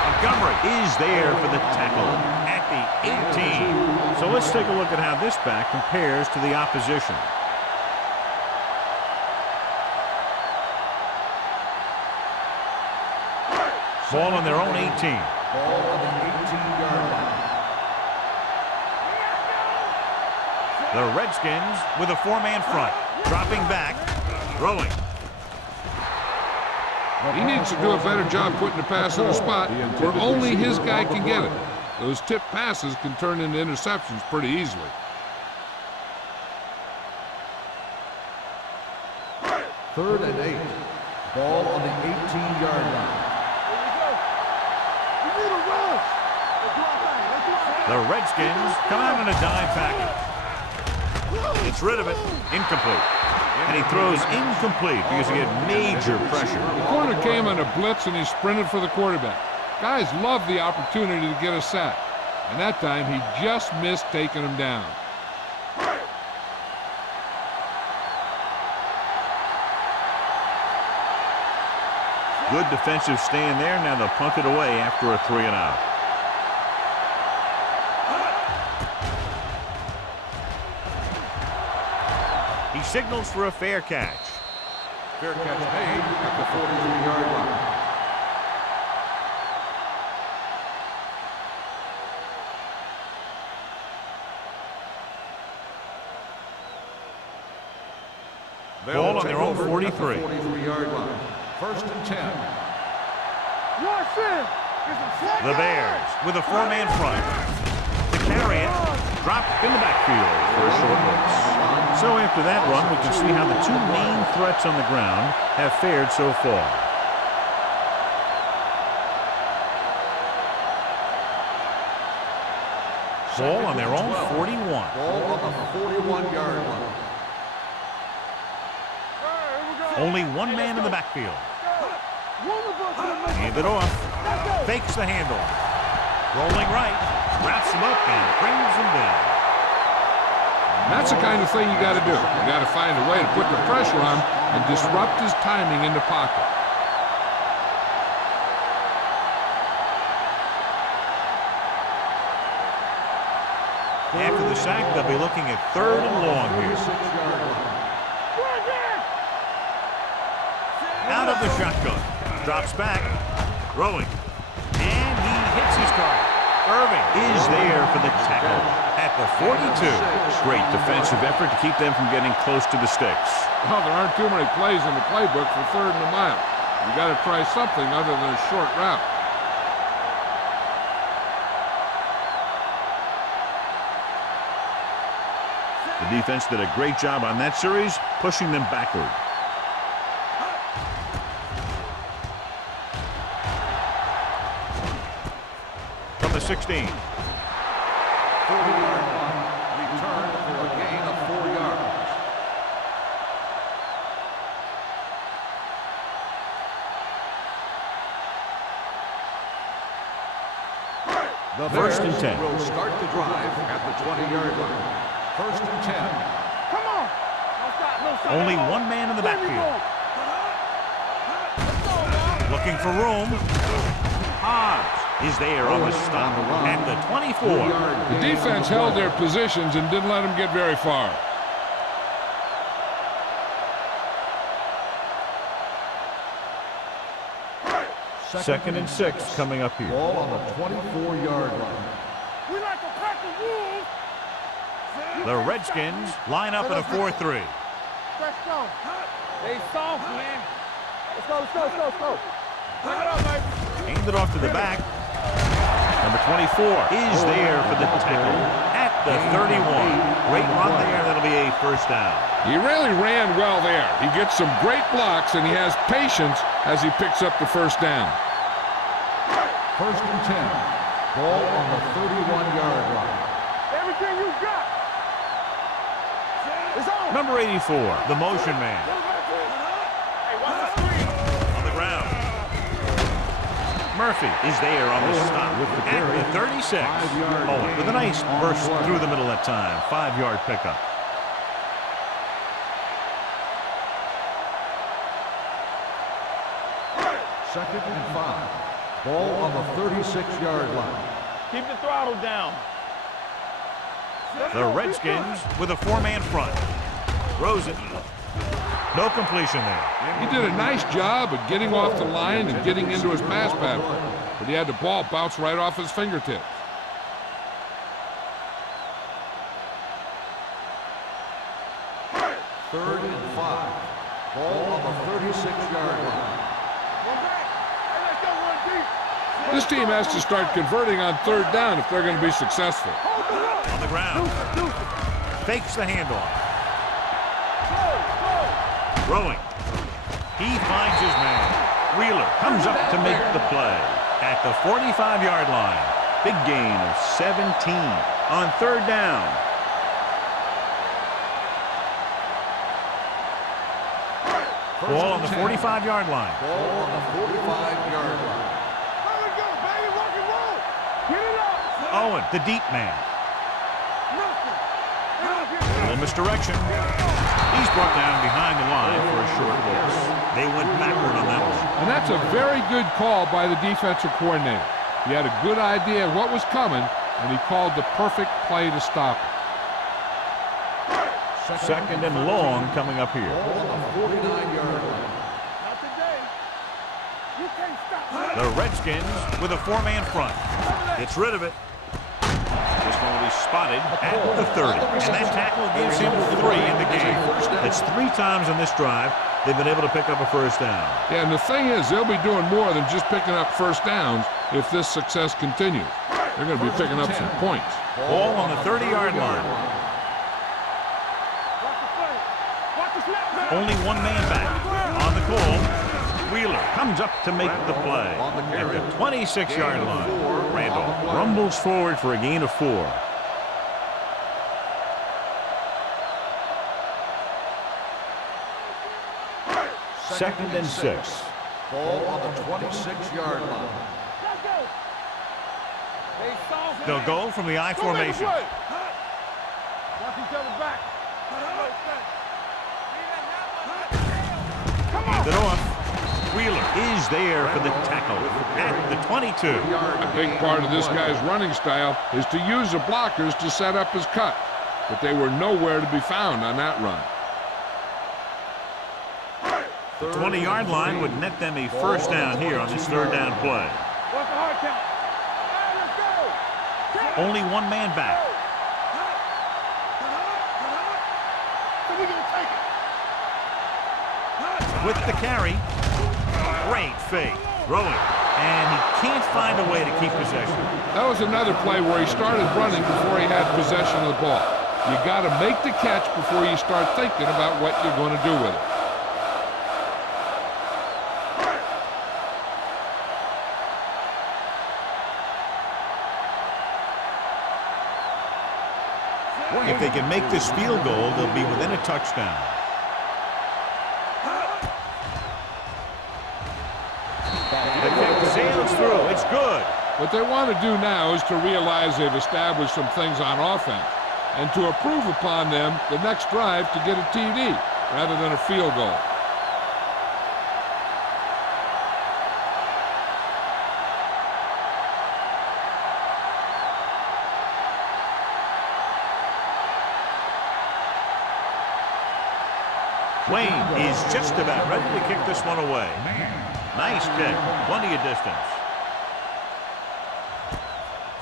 Montgomery is there for the tackle at the 18. So let's take a look at how this back compares to the opposition. Ball on their own 18. Ball on the 18-yard line. The Redskins with a 4-man front. Dropping back. Throwing. He needs to do a better job putting the pass in the spot where only his guy can get it. Those tipped passes can turn into interceptions pretty easily. Third and 8. Ball on the 18-yard line. The Redskins come out in a dime package. Gets rid of it. Incomplete. And he throws incomplete because he had major pressure. The corner came on a blitz and he sprinted for the quarterback. Guys love the opportunity to get a sack. And that time he just missed taking him down. Good defensive stand there. Now they'll punt it away after a 3-and-out. He signals for a fair catch. Fair catch made at the 43-yard line. Ball on their own 43. 43-yard line. First and 10. The Bears with a 4-man front. To carry it, dropped in the backfield for a short loss. So after that run, we can see how the two main threats on the ground have fared so far. Ball on their own 41. Ball on the 41-yard line. Only one man in the backfield. Hand it off. Fakes the handle. Rolling right. Wraps him up and brings him down. That's the kind of thing you got to do. You got to find a way to put the pressure on and disrupt his timing in the pocket. After the sack, they'll be looking at 3rd and long here. Out of the shotgun. Drops back. Throwing. And he hits his target. Irving is there for the tackle at the 42. Great defensive effort to keep them from getting close to the sticks. Well, there aren't too many plays in the playbook for 3rd and a mile. You got to try something other than a short route. The defense did a great job on that series, pushing them backward. From the 16. 40-yard line. Return for a gain of 4 yards. The First and Bears 10. will start the drive at the 20-yard line. First and 10. Come on. Only one man in the backfield. Looking for room. Hobbs is there on the stop at the 24. The defense held their positions and didn't let them get very far. Second and 6 coming up here. Ball on the 24-yard line. We like to pack the wolves. The Redskins line up in a 4-3. Let's go. They soft, man. Let's go. Bring it up, baby. Aimed it off to the back. Number 24 is there for the tackle at the 31. Great run there. That'll be a first down. He really ran well there. He gets some great blocks, and he has patience as he picks up the first down. First and 10. Ball on the 31-yard line. Everything you got. It's on. Number 84, the motion man. Hey, watch the screen. On the ground. Murphy is there on the stop at the 36. Owen with a nice burst through the middle that time. 5-yard pickup. Second and 5. Ball on the 36-yard line. Keep the throttle down. The Redskins with a 4-man front. Throws it. No completion there. He did a nice job of getting off the line and getting into his pass pattern, but he had the ball bounce right off his fingertips. Third and 5. Ball on the 36-yard line. One back. Hey, let's go one deep. This team has to start converting on third down if they're going to be successful. Hold the look. On the ground. Deuce it. Fakes the handoff. Slow. Throwing. He finds his man. Wheeler comes up to make the play at the 45-yard line. Big gain of 17 on third down. Ball on the 45-yard line. Ball on the 45-yard line. There we go, baby. Rock and roll. Get it up. Owen, the deep man. Nothing. A little misdirection. He's brought down behind the line for a short loss. They went backward on that one. And that's a very good call by the defensive coordinator. He had a good idea of what was coming, and he called the perfect play to stop it. Second and long coming up here. Ball on the 49-yard line. Not today. You can't stop. The Redskins with a 4-man front. Gets rid of it. This one will be spotted at the 30. And that tackle gives him 3 in the game. That's 3 times on this drive they've been able to pick up a first down. Yeah, and the thing is, they'll be doing more than just picking up first downs if this success continues. They're going to be picking up some points. Ball on the 30-yard line. Watch the play. Watch the snap. Only 1 man back. On the call, Wheeler comes up to make the play at the 26-yard line. Randolph rumbles forward for a gain of 4. Second and 6. Ball on the 26-yard line. Let's go. Hey, soft. They'll go from the I Go make a formation. play. Watch each other back. Come on. Hand it off. Wheeler is there for the tackle at the 22. A big part of this guy's running style is to use the blockers to set up his cut, but they were nowhere to be found on that run. The 20-yard line would net them a first down here on this third down play. What's the hard count? Hey, let's go. Only 1 man back. So we gonna take it. With the carry. Great fake. Throwing. And he can't find a way to keep possession. That was another play where he started running before he had possession of the ball. You got to make the catch before you start thinking about what you're going to do with it. If they can make this field goal, they'll be within a touchdown. The kick sails through. It's good. What they want to do now is to realize they've established some things on offense and to improve upon them the next drive to get a TD rather than a field goal. Wayne is just about ready to kick this one away. Nice kick. Plenty of distance.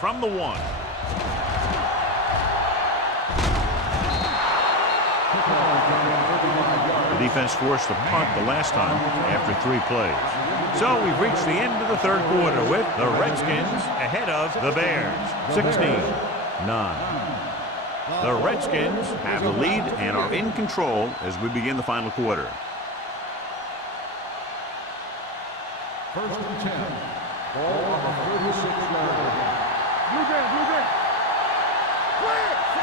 From the 1. The defense forced a punt the last time after 3 plays. So we've reached the end of the third quarter with the Redskins ahead of the Bears, 16-9. The Redskins have the lead and are in control as we begin the final quarter. First and 10. Ball on the 46-yard line. Blue game, blue game.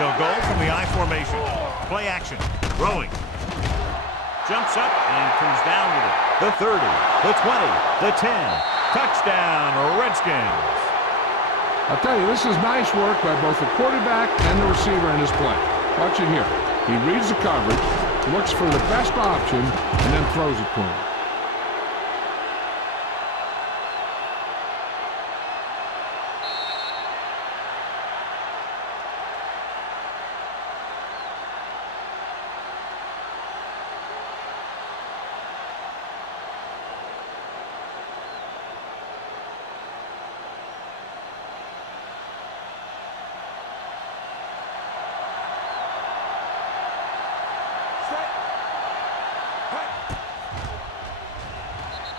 They'll go from the I formation. Play action. Throwing. Jumps up and comes down with it. The 30, the 20, the 10. Touchdown, Redskins. I'll tell you, this is nice work by both the quarterback and the receiver in this play. Watch it here. He reads the coverage, looks for the best option, and then throws it to him.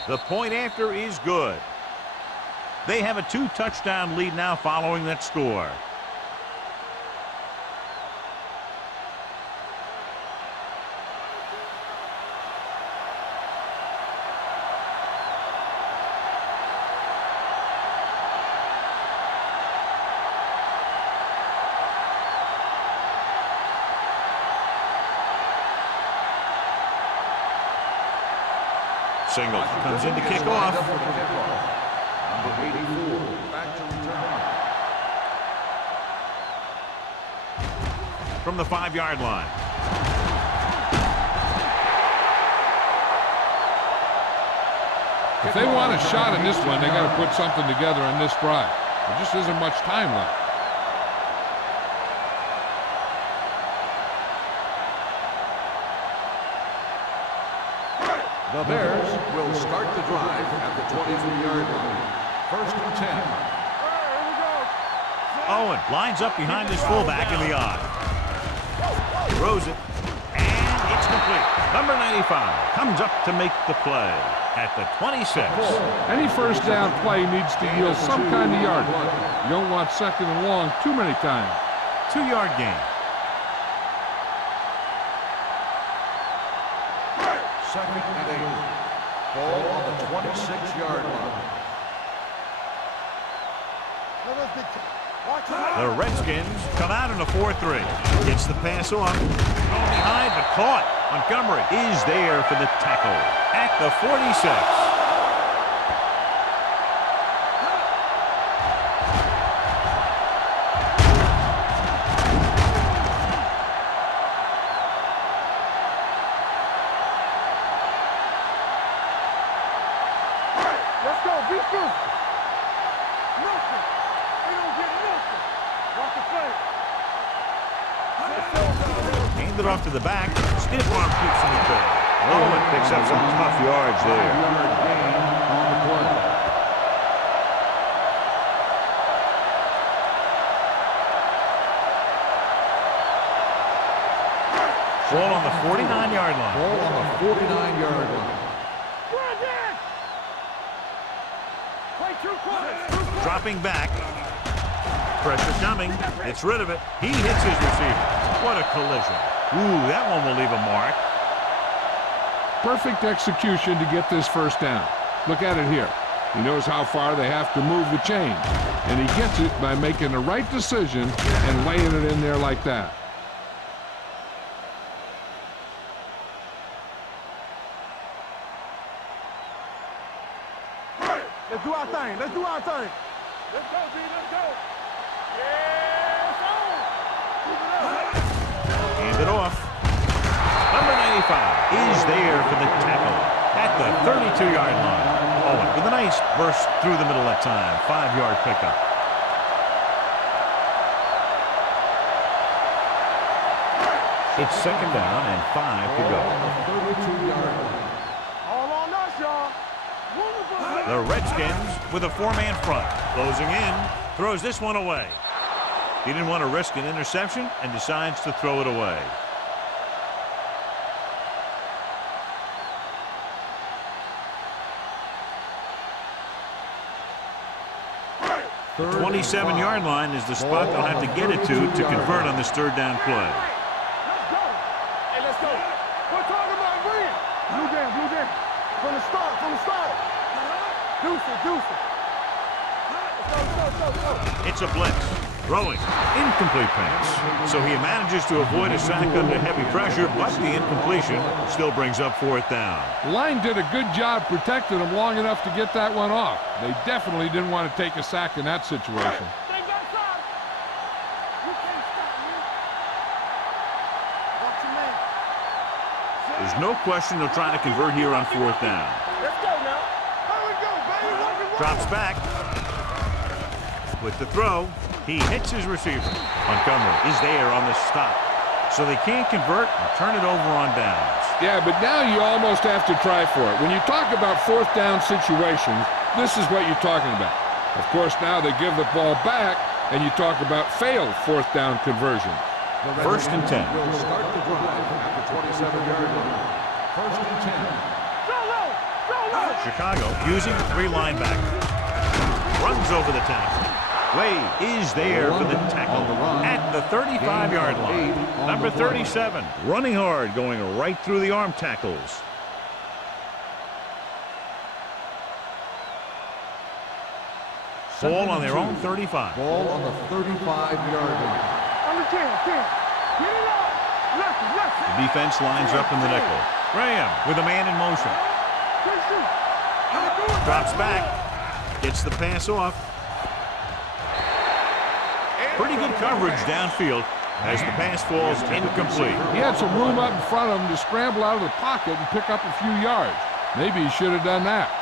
The point after is good. They have a 2-touchdown lead now following that score. Single comes in to kick off. Number 84, back to return. From the 5-yard line. If they want a shot in this one, they got to put something together on this drive. There just isn't much time left. The Bears will start the drive at the 22-yard line. First and 10. Owen lines up behind his fullback in the I. Throws it, and it's complete. Number 95 comes up to make the play at the 26. Any first down play needs to yield some kind of yardage. You don't want second and long too many times. 2-yard gain. Second and 8. Ball on the 26-yard line. The Redskins come out in a 4-3. Gets the pass off. Thrown behind, but caught. Montgomery is there for the tackle at the 46. Let's go, be good. Nothing. We don't get nothing. Watch the play. Hand it off to the back. Stiff arm keeps him in there. Owen picks up some tough yards there. Yard gain on the play. Ball on the 49-yard line. Ball on the 49-yard line. Dropping back. Pressure coming. It's rid of it. He hits his receiver. What a collision. Ooh, that one will leave a mark. Perfect execution to get this first down. Look at it here. He knows how far they have to move the chain. And he gets it by making the right decision and laying it in there like that. Let's do our thing. Let's do our thing. Let's go, B. Let's go. Yes, on. Keep it up. Hand it off. Number 95 is there for the tackle at the 32-yard line. Owen with a nice burst through the middle that time. 5-yard pickup. It's second down and 5 to go. 32-yard line. All on us, y'all. The Redskins with a 4-man front. Closing in. Throws this one away. He didn't want to risk an interception and decides to throw it away. The 27-yard line is the spot they'll have to get it to convert on this third down play. Let's go. Hey, let's go. We're talking about bring it. Blue game. From the start. Deuce it. Let's go. It's a blitz. Throwing. Incomplete pass. So he manages to avoid a sack under heavy pressure, but the incompletion still brings up fourth down. The line did a good job protecting him long enough to get that one off. They definitely didn't want to take a sack in that situation. Stay back side. You can't stop me. Watch your man. There's no question they'll try to convert here on fourth down. Let's go now. Here we go, baby. Drops back. With the throw, he hits his receiver. Montgomery is there on the stop. So they can't convert and turn it over on downs. Yeah, but now you almost have to try for it. When you talk about fourth down situations, this is what you're talking about. Of course, now they give the ball back, and you talk about failed fourth down conversion. First and 10. Will start the drive at the 27-yard line. First and 10. Go low. Chicago using the three linebackers. Runs over the tackle. Way is there for the tackle at the 35-yard line. Number 37, running hard, going right through the arm tackles. Ball on their own 35. Ball on the 35-yard line. Under 10. Get it out. Left. The defense lines up in the nickel. Graham with a man in motion. Good shoot. Drops back. Gets the pass off. Pretty good coverage downfield as the pass falls incomplete. He had some room up in front of him to scramble out of the pocket and pick up a few yards. Maybe he should have done that.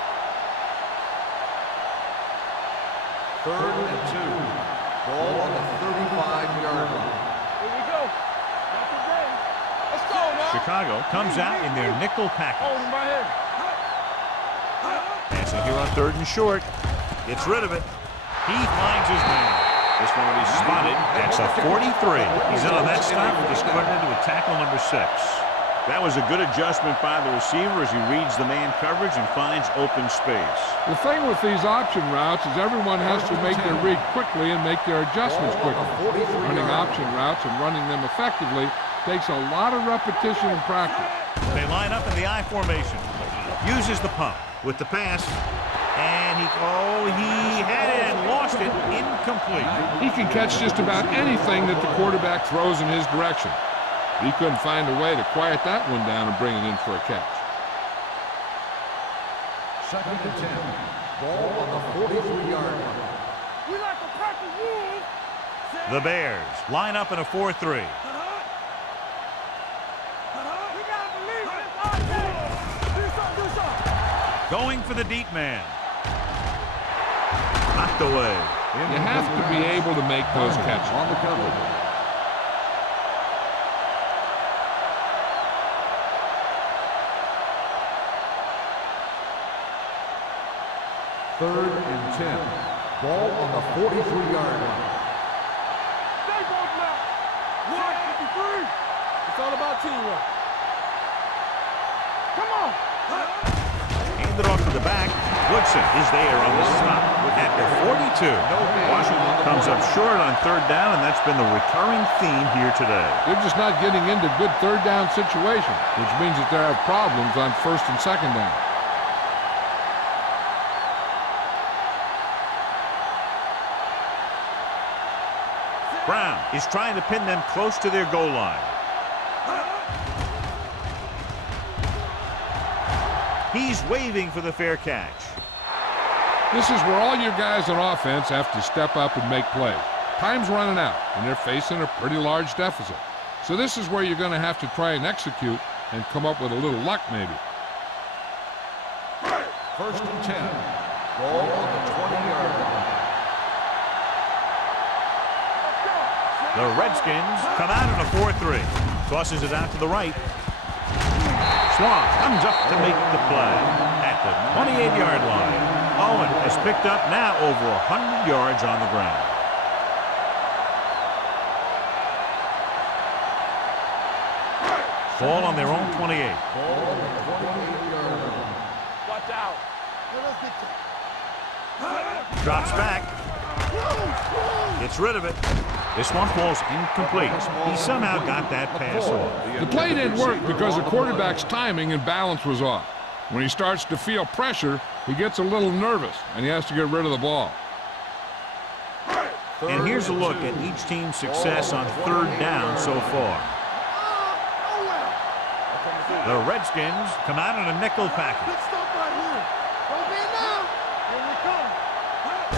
Third and 2. Ball on the 35-yard line. Here we go. Not today. Let's go now. Chicago comes out in their nickel package. Hold him right here. Passing here on third and short. Gets rid of it. He finds his man. This one will be spotted. That's a 43. He's in on that stop and is credited with tackle number 6. That was a good adjustment by the receiver as he reads the man coverage and finds open space. The thing with these option routes is everyone has to make their read quickly and make their adjustments quickly. Running option routes and running them effectively takes a lot of repetition and practice. They line up in the I formation. Uses the pump with the pass. And he had it and lost it. Incomplete. He can catch just about anything that the quarterback throws in his direction. He couldn't find a way to quiet that one down and bring it in for a catch. Second and 10. Ball on the 43-yard line. We like to practice rules. The Bears line up in a 4-3. We gotta believe it. It's our day. Do something. Going for the deep man. Knocked away. You have to be able to make those catches. On the cover. Third and 10. Ball on the 43-yard line. Stay both now. 53. It's all about teamwork. Come on. Handed off to the back. Woodson is there on the stop at the 42. Washington comes up short on third down, and that's been the recurring theme here today. They're just not getting into good third down situations, which means that they have problems on first and second down. Brown is trying to pin them close to their goal line. He's waving for the fair catch. This is where all your guys on offense have to step up and make plays. Time's running out, and they're facing a pretty large deficit. So this is where you're going to have to try and execute and come up with a little luck maybe. First and 10. Ball on the 20-yard line. The Redskins come out in a 4-3. Tosses it out to the right. Swan comes up to make the play at the 28-yard line. Owen has picked up now over 100 yards on the ground. Ball on their own 28. Ball on the 28-yard line. Watch out. Drops back. Gets rid of it. This one falls incomplete. He somehow got that pass off. The play didn't work because the quarterback's timing and balance was off. When he starts to feel pressure, he gets a little nervous, and he has to get rid of the ball. And here's a look at each team's success on third down so far. The Redskins come out in a nickel package.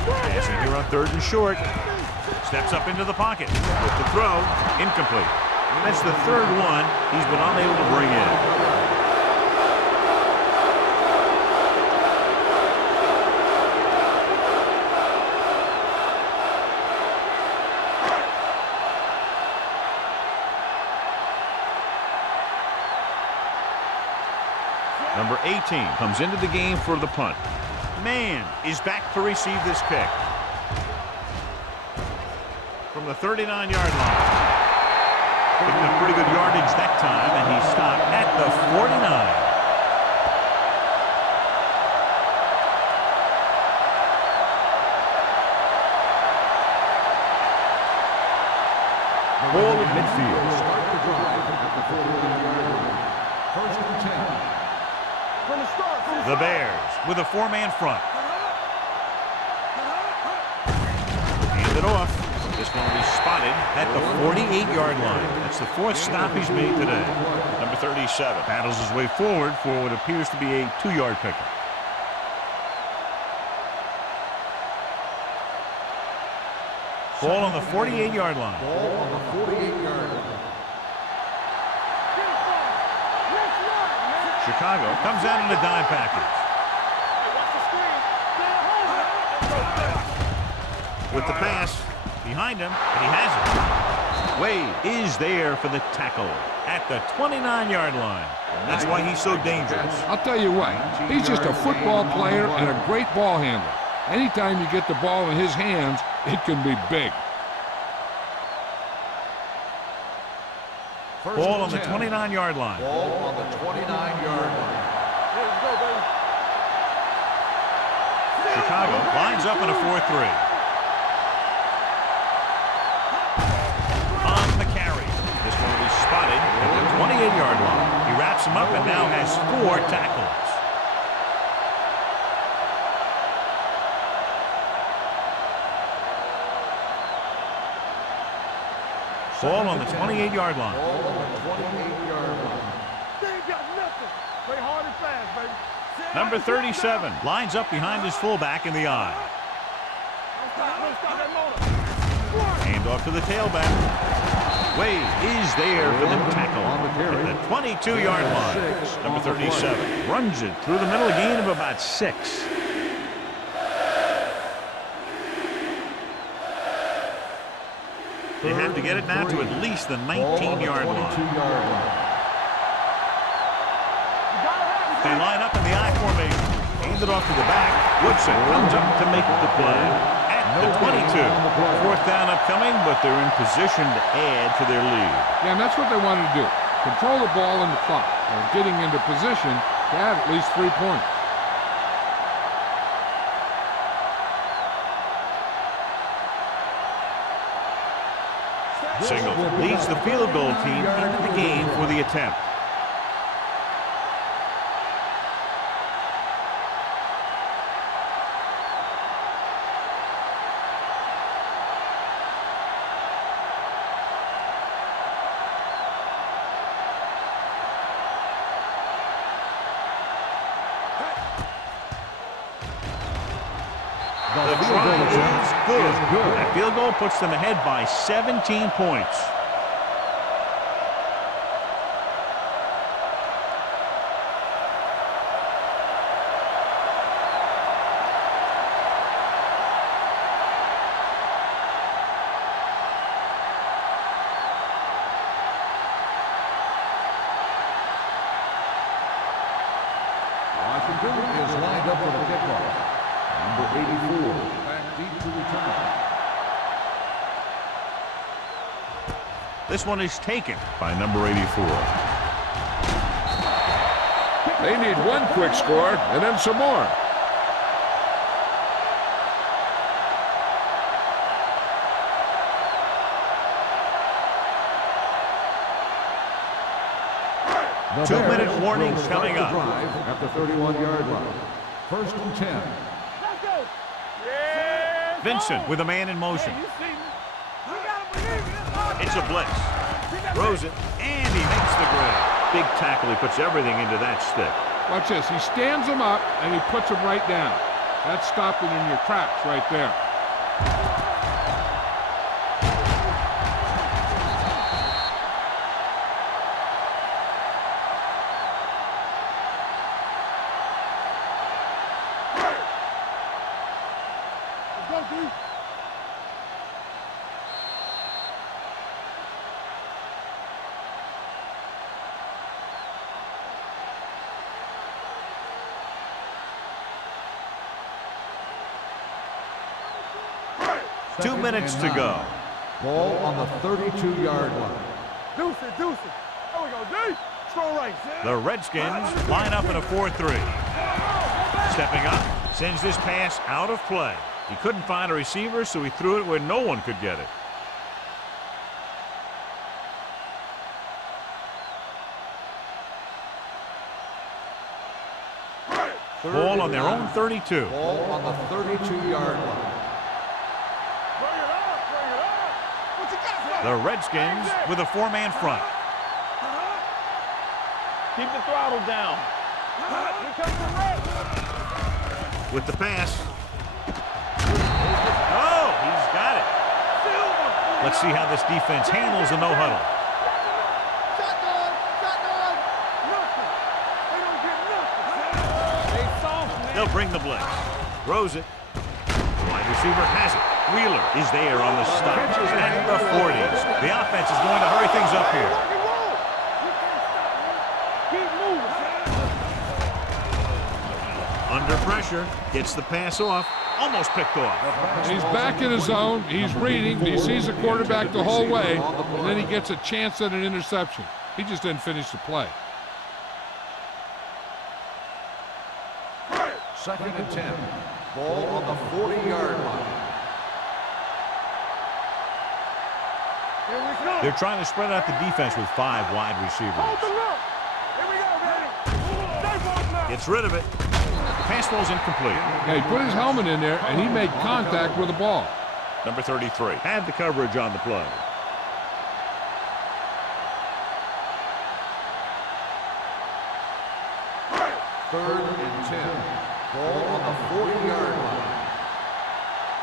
Passing here on third and short. Steps up into the pocket. With the throw, incomplete. That's the third one he's been unable to bring in. Number 18 comes into the game for the punt. Man is back to receive this kick. From the 39-yard line. Picking up pretty good yardage that time, and he stopped at the 49. Ball at midfield. Start the drive at the 41-yard line. First and 10. The Bears with a four-man front. Hand it off. This one will be spotted at the 48-yard line. That's the fourth stop he's made today. Number 37 battles his way forward for what appears to be a 2-yard pickup. Ball on the 48-yard line. Ball on the 48-yard line. Chicago comes out in a dime package. With the pass behind him, and he has it. Wade is there for the tackle at the 29-yard line. That's why he's so dangerous. I'll tell you what, he's just a football player and a great ball handler. Anytime you get the ball in his hands, it can be big. Ball on the 29-yard line. Ball on the 29-yard line. Chicago lines up in a 4-3. On the carry. This one will be spotted at the 28-yard line. He wraps him up and now has 4 tackles. Ball on the 28-yard line. Ball on the 28-yard line. They ain't got nothing. Play hard and fast, baby. Number 37 lines up behind his fullback in the eye. Don't stop that motor. Hand off to the tailback. Wade is there for the tackle at the 22-yard line. Number 37 runs it through the middle, a gain of about 6. They have to get it now to at least the 19-yard line. They line up in the I formation. Hand it off to the back. Woodson comes up to make the play at the 22. Fourth down upcoming, but they're in position to add to their lead. Yeah, and that's what they wanted to do. Control the ball and the clock. And getting into position to have at least 3 points. Single leads the field goal team into the game for the attempt. The try is good. That field goal puts them ahead by 17 points. Washington is lined up for the kickoff. Number 84, back deep to return. This one is taken by number 84. They need one quick score, and then some more. The 2-minute Bears warning will start coming the up. drive at the 31-yard line. 1st and 10. Let's go. Yeah. Vincent with a man in motion. Hey, you see me? We gotta believe it. It's a blitz. Throws it, and he makes the grab. Big tackle. He puts everything into that stick. Watch this. He stands him up, and he puts him right down. That's stopping in your tracks right there. Let's go, D. Two minutes to go. Ball on the 32-yard line. Deuce it, deuce it. There we go, D. Strong right. The Redskins line up in a 4-3. Stepping up, sends this pass out of play. He couldn't find a receiver, so he threw it where no one could get it. Ball on their own 32. Ball on the 32-yard line. Bring it up, bring it up. What you got, The Redskins with a 4-man front. Keep the throttle down. Here comes the red. With the pass. Oh, he's got it. Let's see how this defense handles the no-huddle. Shotgun, shotgun. Nothing. They don't get nothing. They soft, man. They'll bring the blitz. Throws it. Wide receiver has it. Wheeler is there on the stop at the 40s. The offense is going to hurry things up here. Rock and roll. You can't stop, man. Keep moving. Under pressure, gets the pass off, almost picked off. He's back in his zone. He's reading. He sees the quarterback the whole way, and then he gets a chance at an interception. He just didn't finish the play. 2nd and 10. Ball on the 40-yard line. Here we go. They're trying to spread out the defense with 5 wide Hold the receivers. look. Here we go, baby. Stay focused now. Gets rid of it. Pass ball's incomplete. Yeah, he put his helmet in there, and he made contact with the ball. Number 33 had the coverage on the play. Third and 10. Ball on the 40-yard line.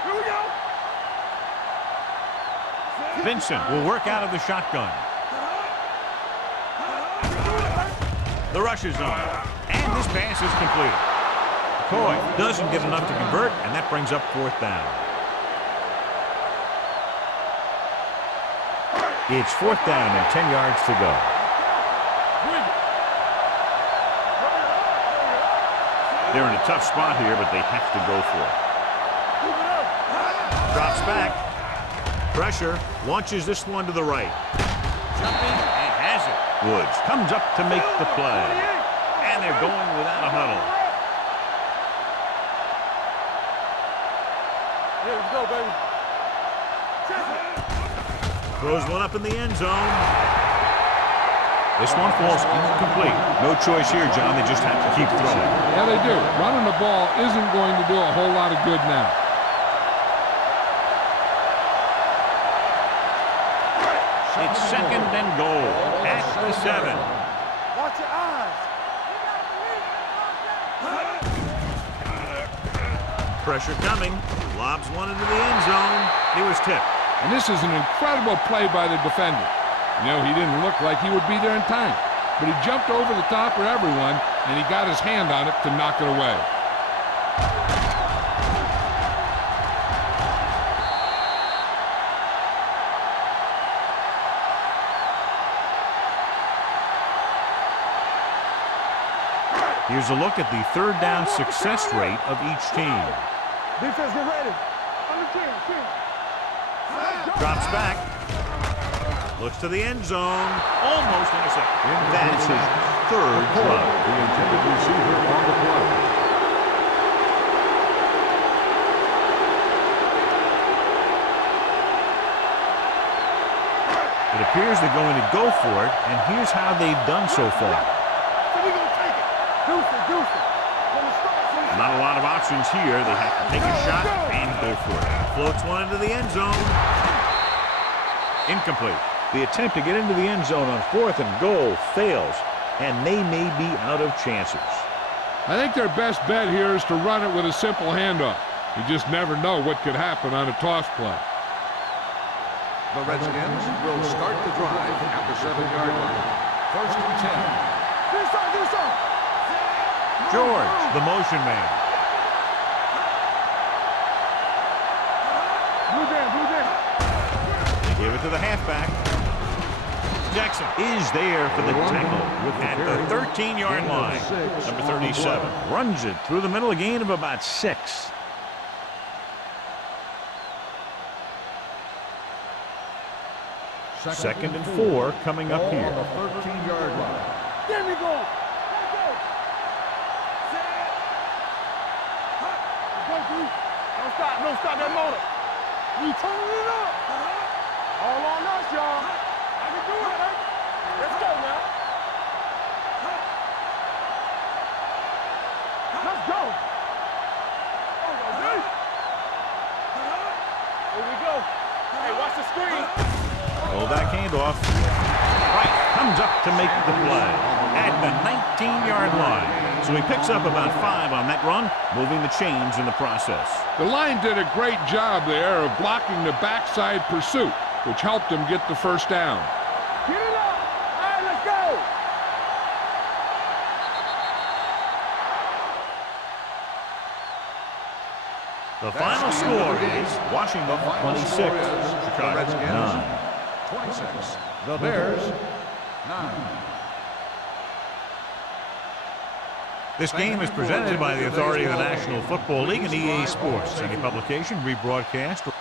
Here we go. Vincent will work out of the shotgun. The rush is on. And this pass is completed. Coy doesn't get enough to convert, and that brings up 4th down. It's 4th down and 10 yards to go. They're in a tough spot here, but they have to go for it. Drops back. Pressure. Launches this one to the right. Jumping and has it. Woods comes up to make the play. And they're going without a huddle. Here we go, baby. Throws one up in the end zone. This one falls incomplete. No choice here, John. They just have to keep throwing. Yeah, they do. Running the ball isn't going to do a whole lot of good now. It's 2nd and goal at the 7. Watch your eyes. Pressure coming. Lobs one into the end zone. He was tipped. And this is an incredible play by the defender. You know, he didn't look like he would be there in time, but he jumped over the top of everyone, and he got his hand on it to knock it away. Here's a look at the 3rd down success rate of each team. Defense, get ready. On the 10. Drops back. Looks to the end zone. Almost intercepted. That's his 3rd drop. The intended receiver on the play. It appears they're going to go for it, and here's how they've done so far. options here. They have to take a shot and go for it. Floats one into the end zone. Incomplete. The attempt to get into the end zone on 4th and goal fails, and they may be out of chances. I think their best bet here is to run it with a simple handoff. You just never know what could happen on a toss play. The Redskins will start the drive at the 7-yard line. 1st and 10. Do some. George, the motion man. Blue down. They give it to the halfback. Jackson is there for the tackle at the 13-yard line. Number 37 runs it through the middle, a gain of about 6. Second and 4 coming up here. On the 13-yard line. There we go. Don't stop that motor. We turning it up. All on us, y'all. I can do it, man. Let's go, man. Let's go. Here we go. Hey, watch the screen. Fullback handoff. Right, comes up to make the play at the 19-yard line. So he picks up about 5 on that run, moving the chains in the process. The line did a great job there of blocking the backside pursuit, which helped them get the first down. Get it up. All right, let's go. The final score is Washington 26, Chicago 9. 26. The Bears 9. This game is presented by the authority of the National Football League and EA Sports. Any publication, rebroadcast,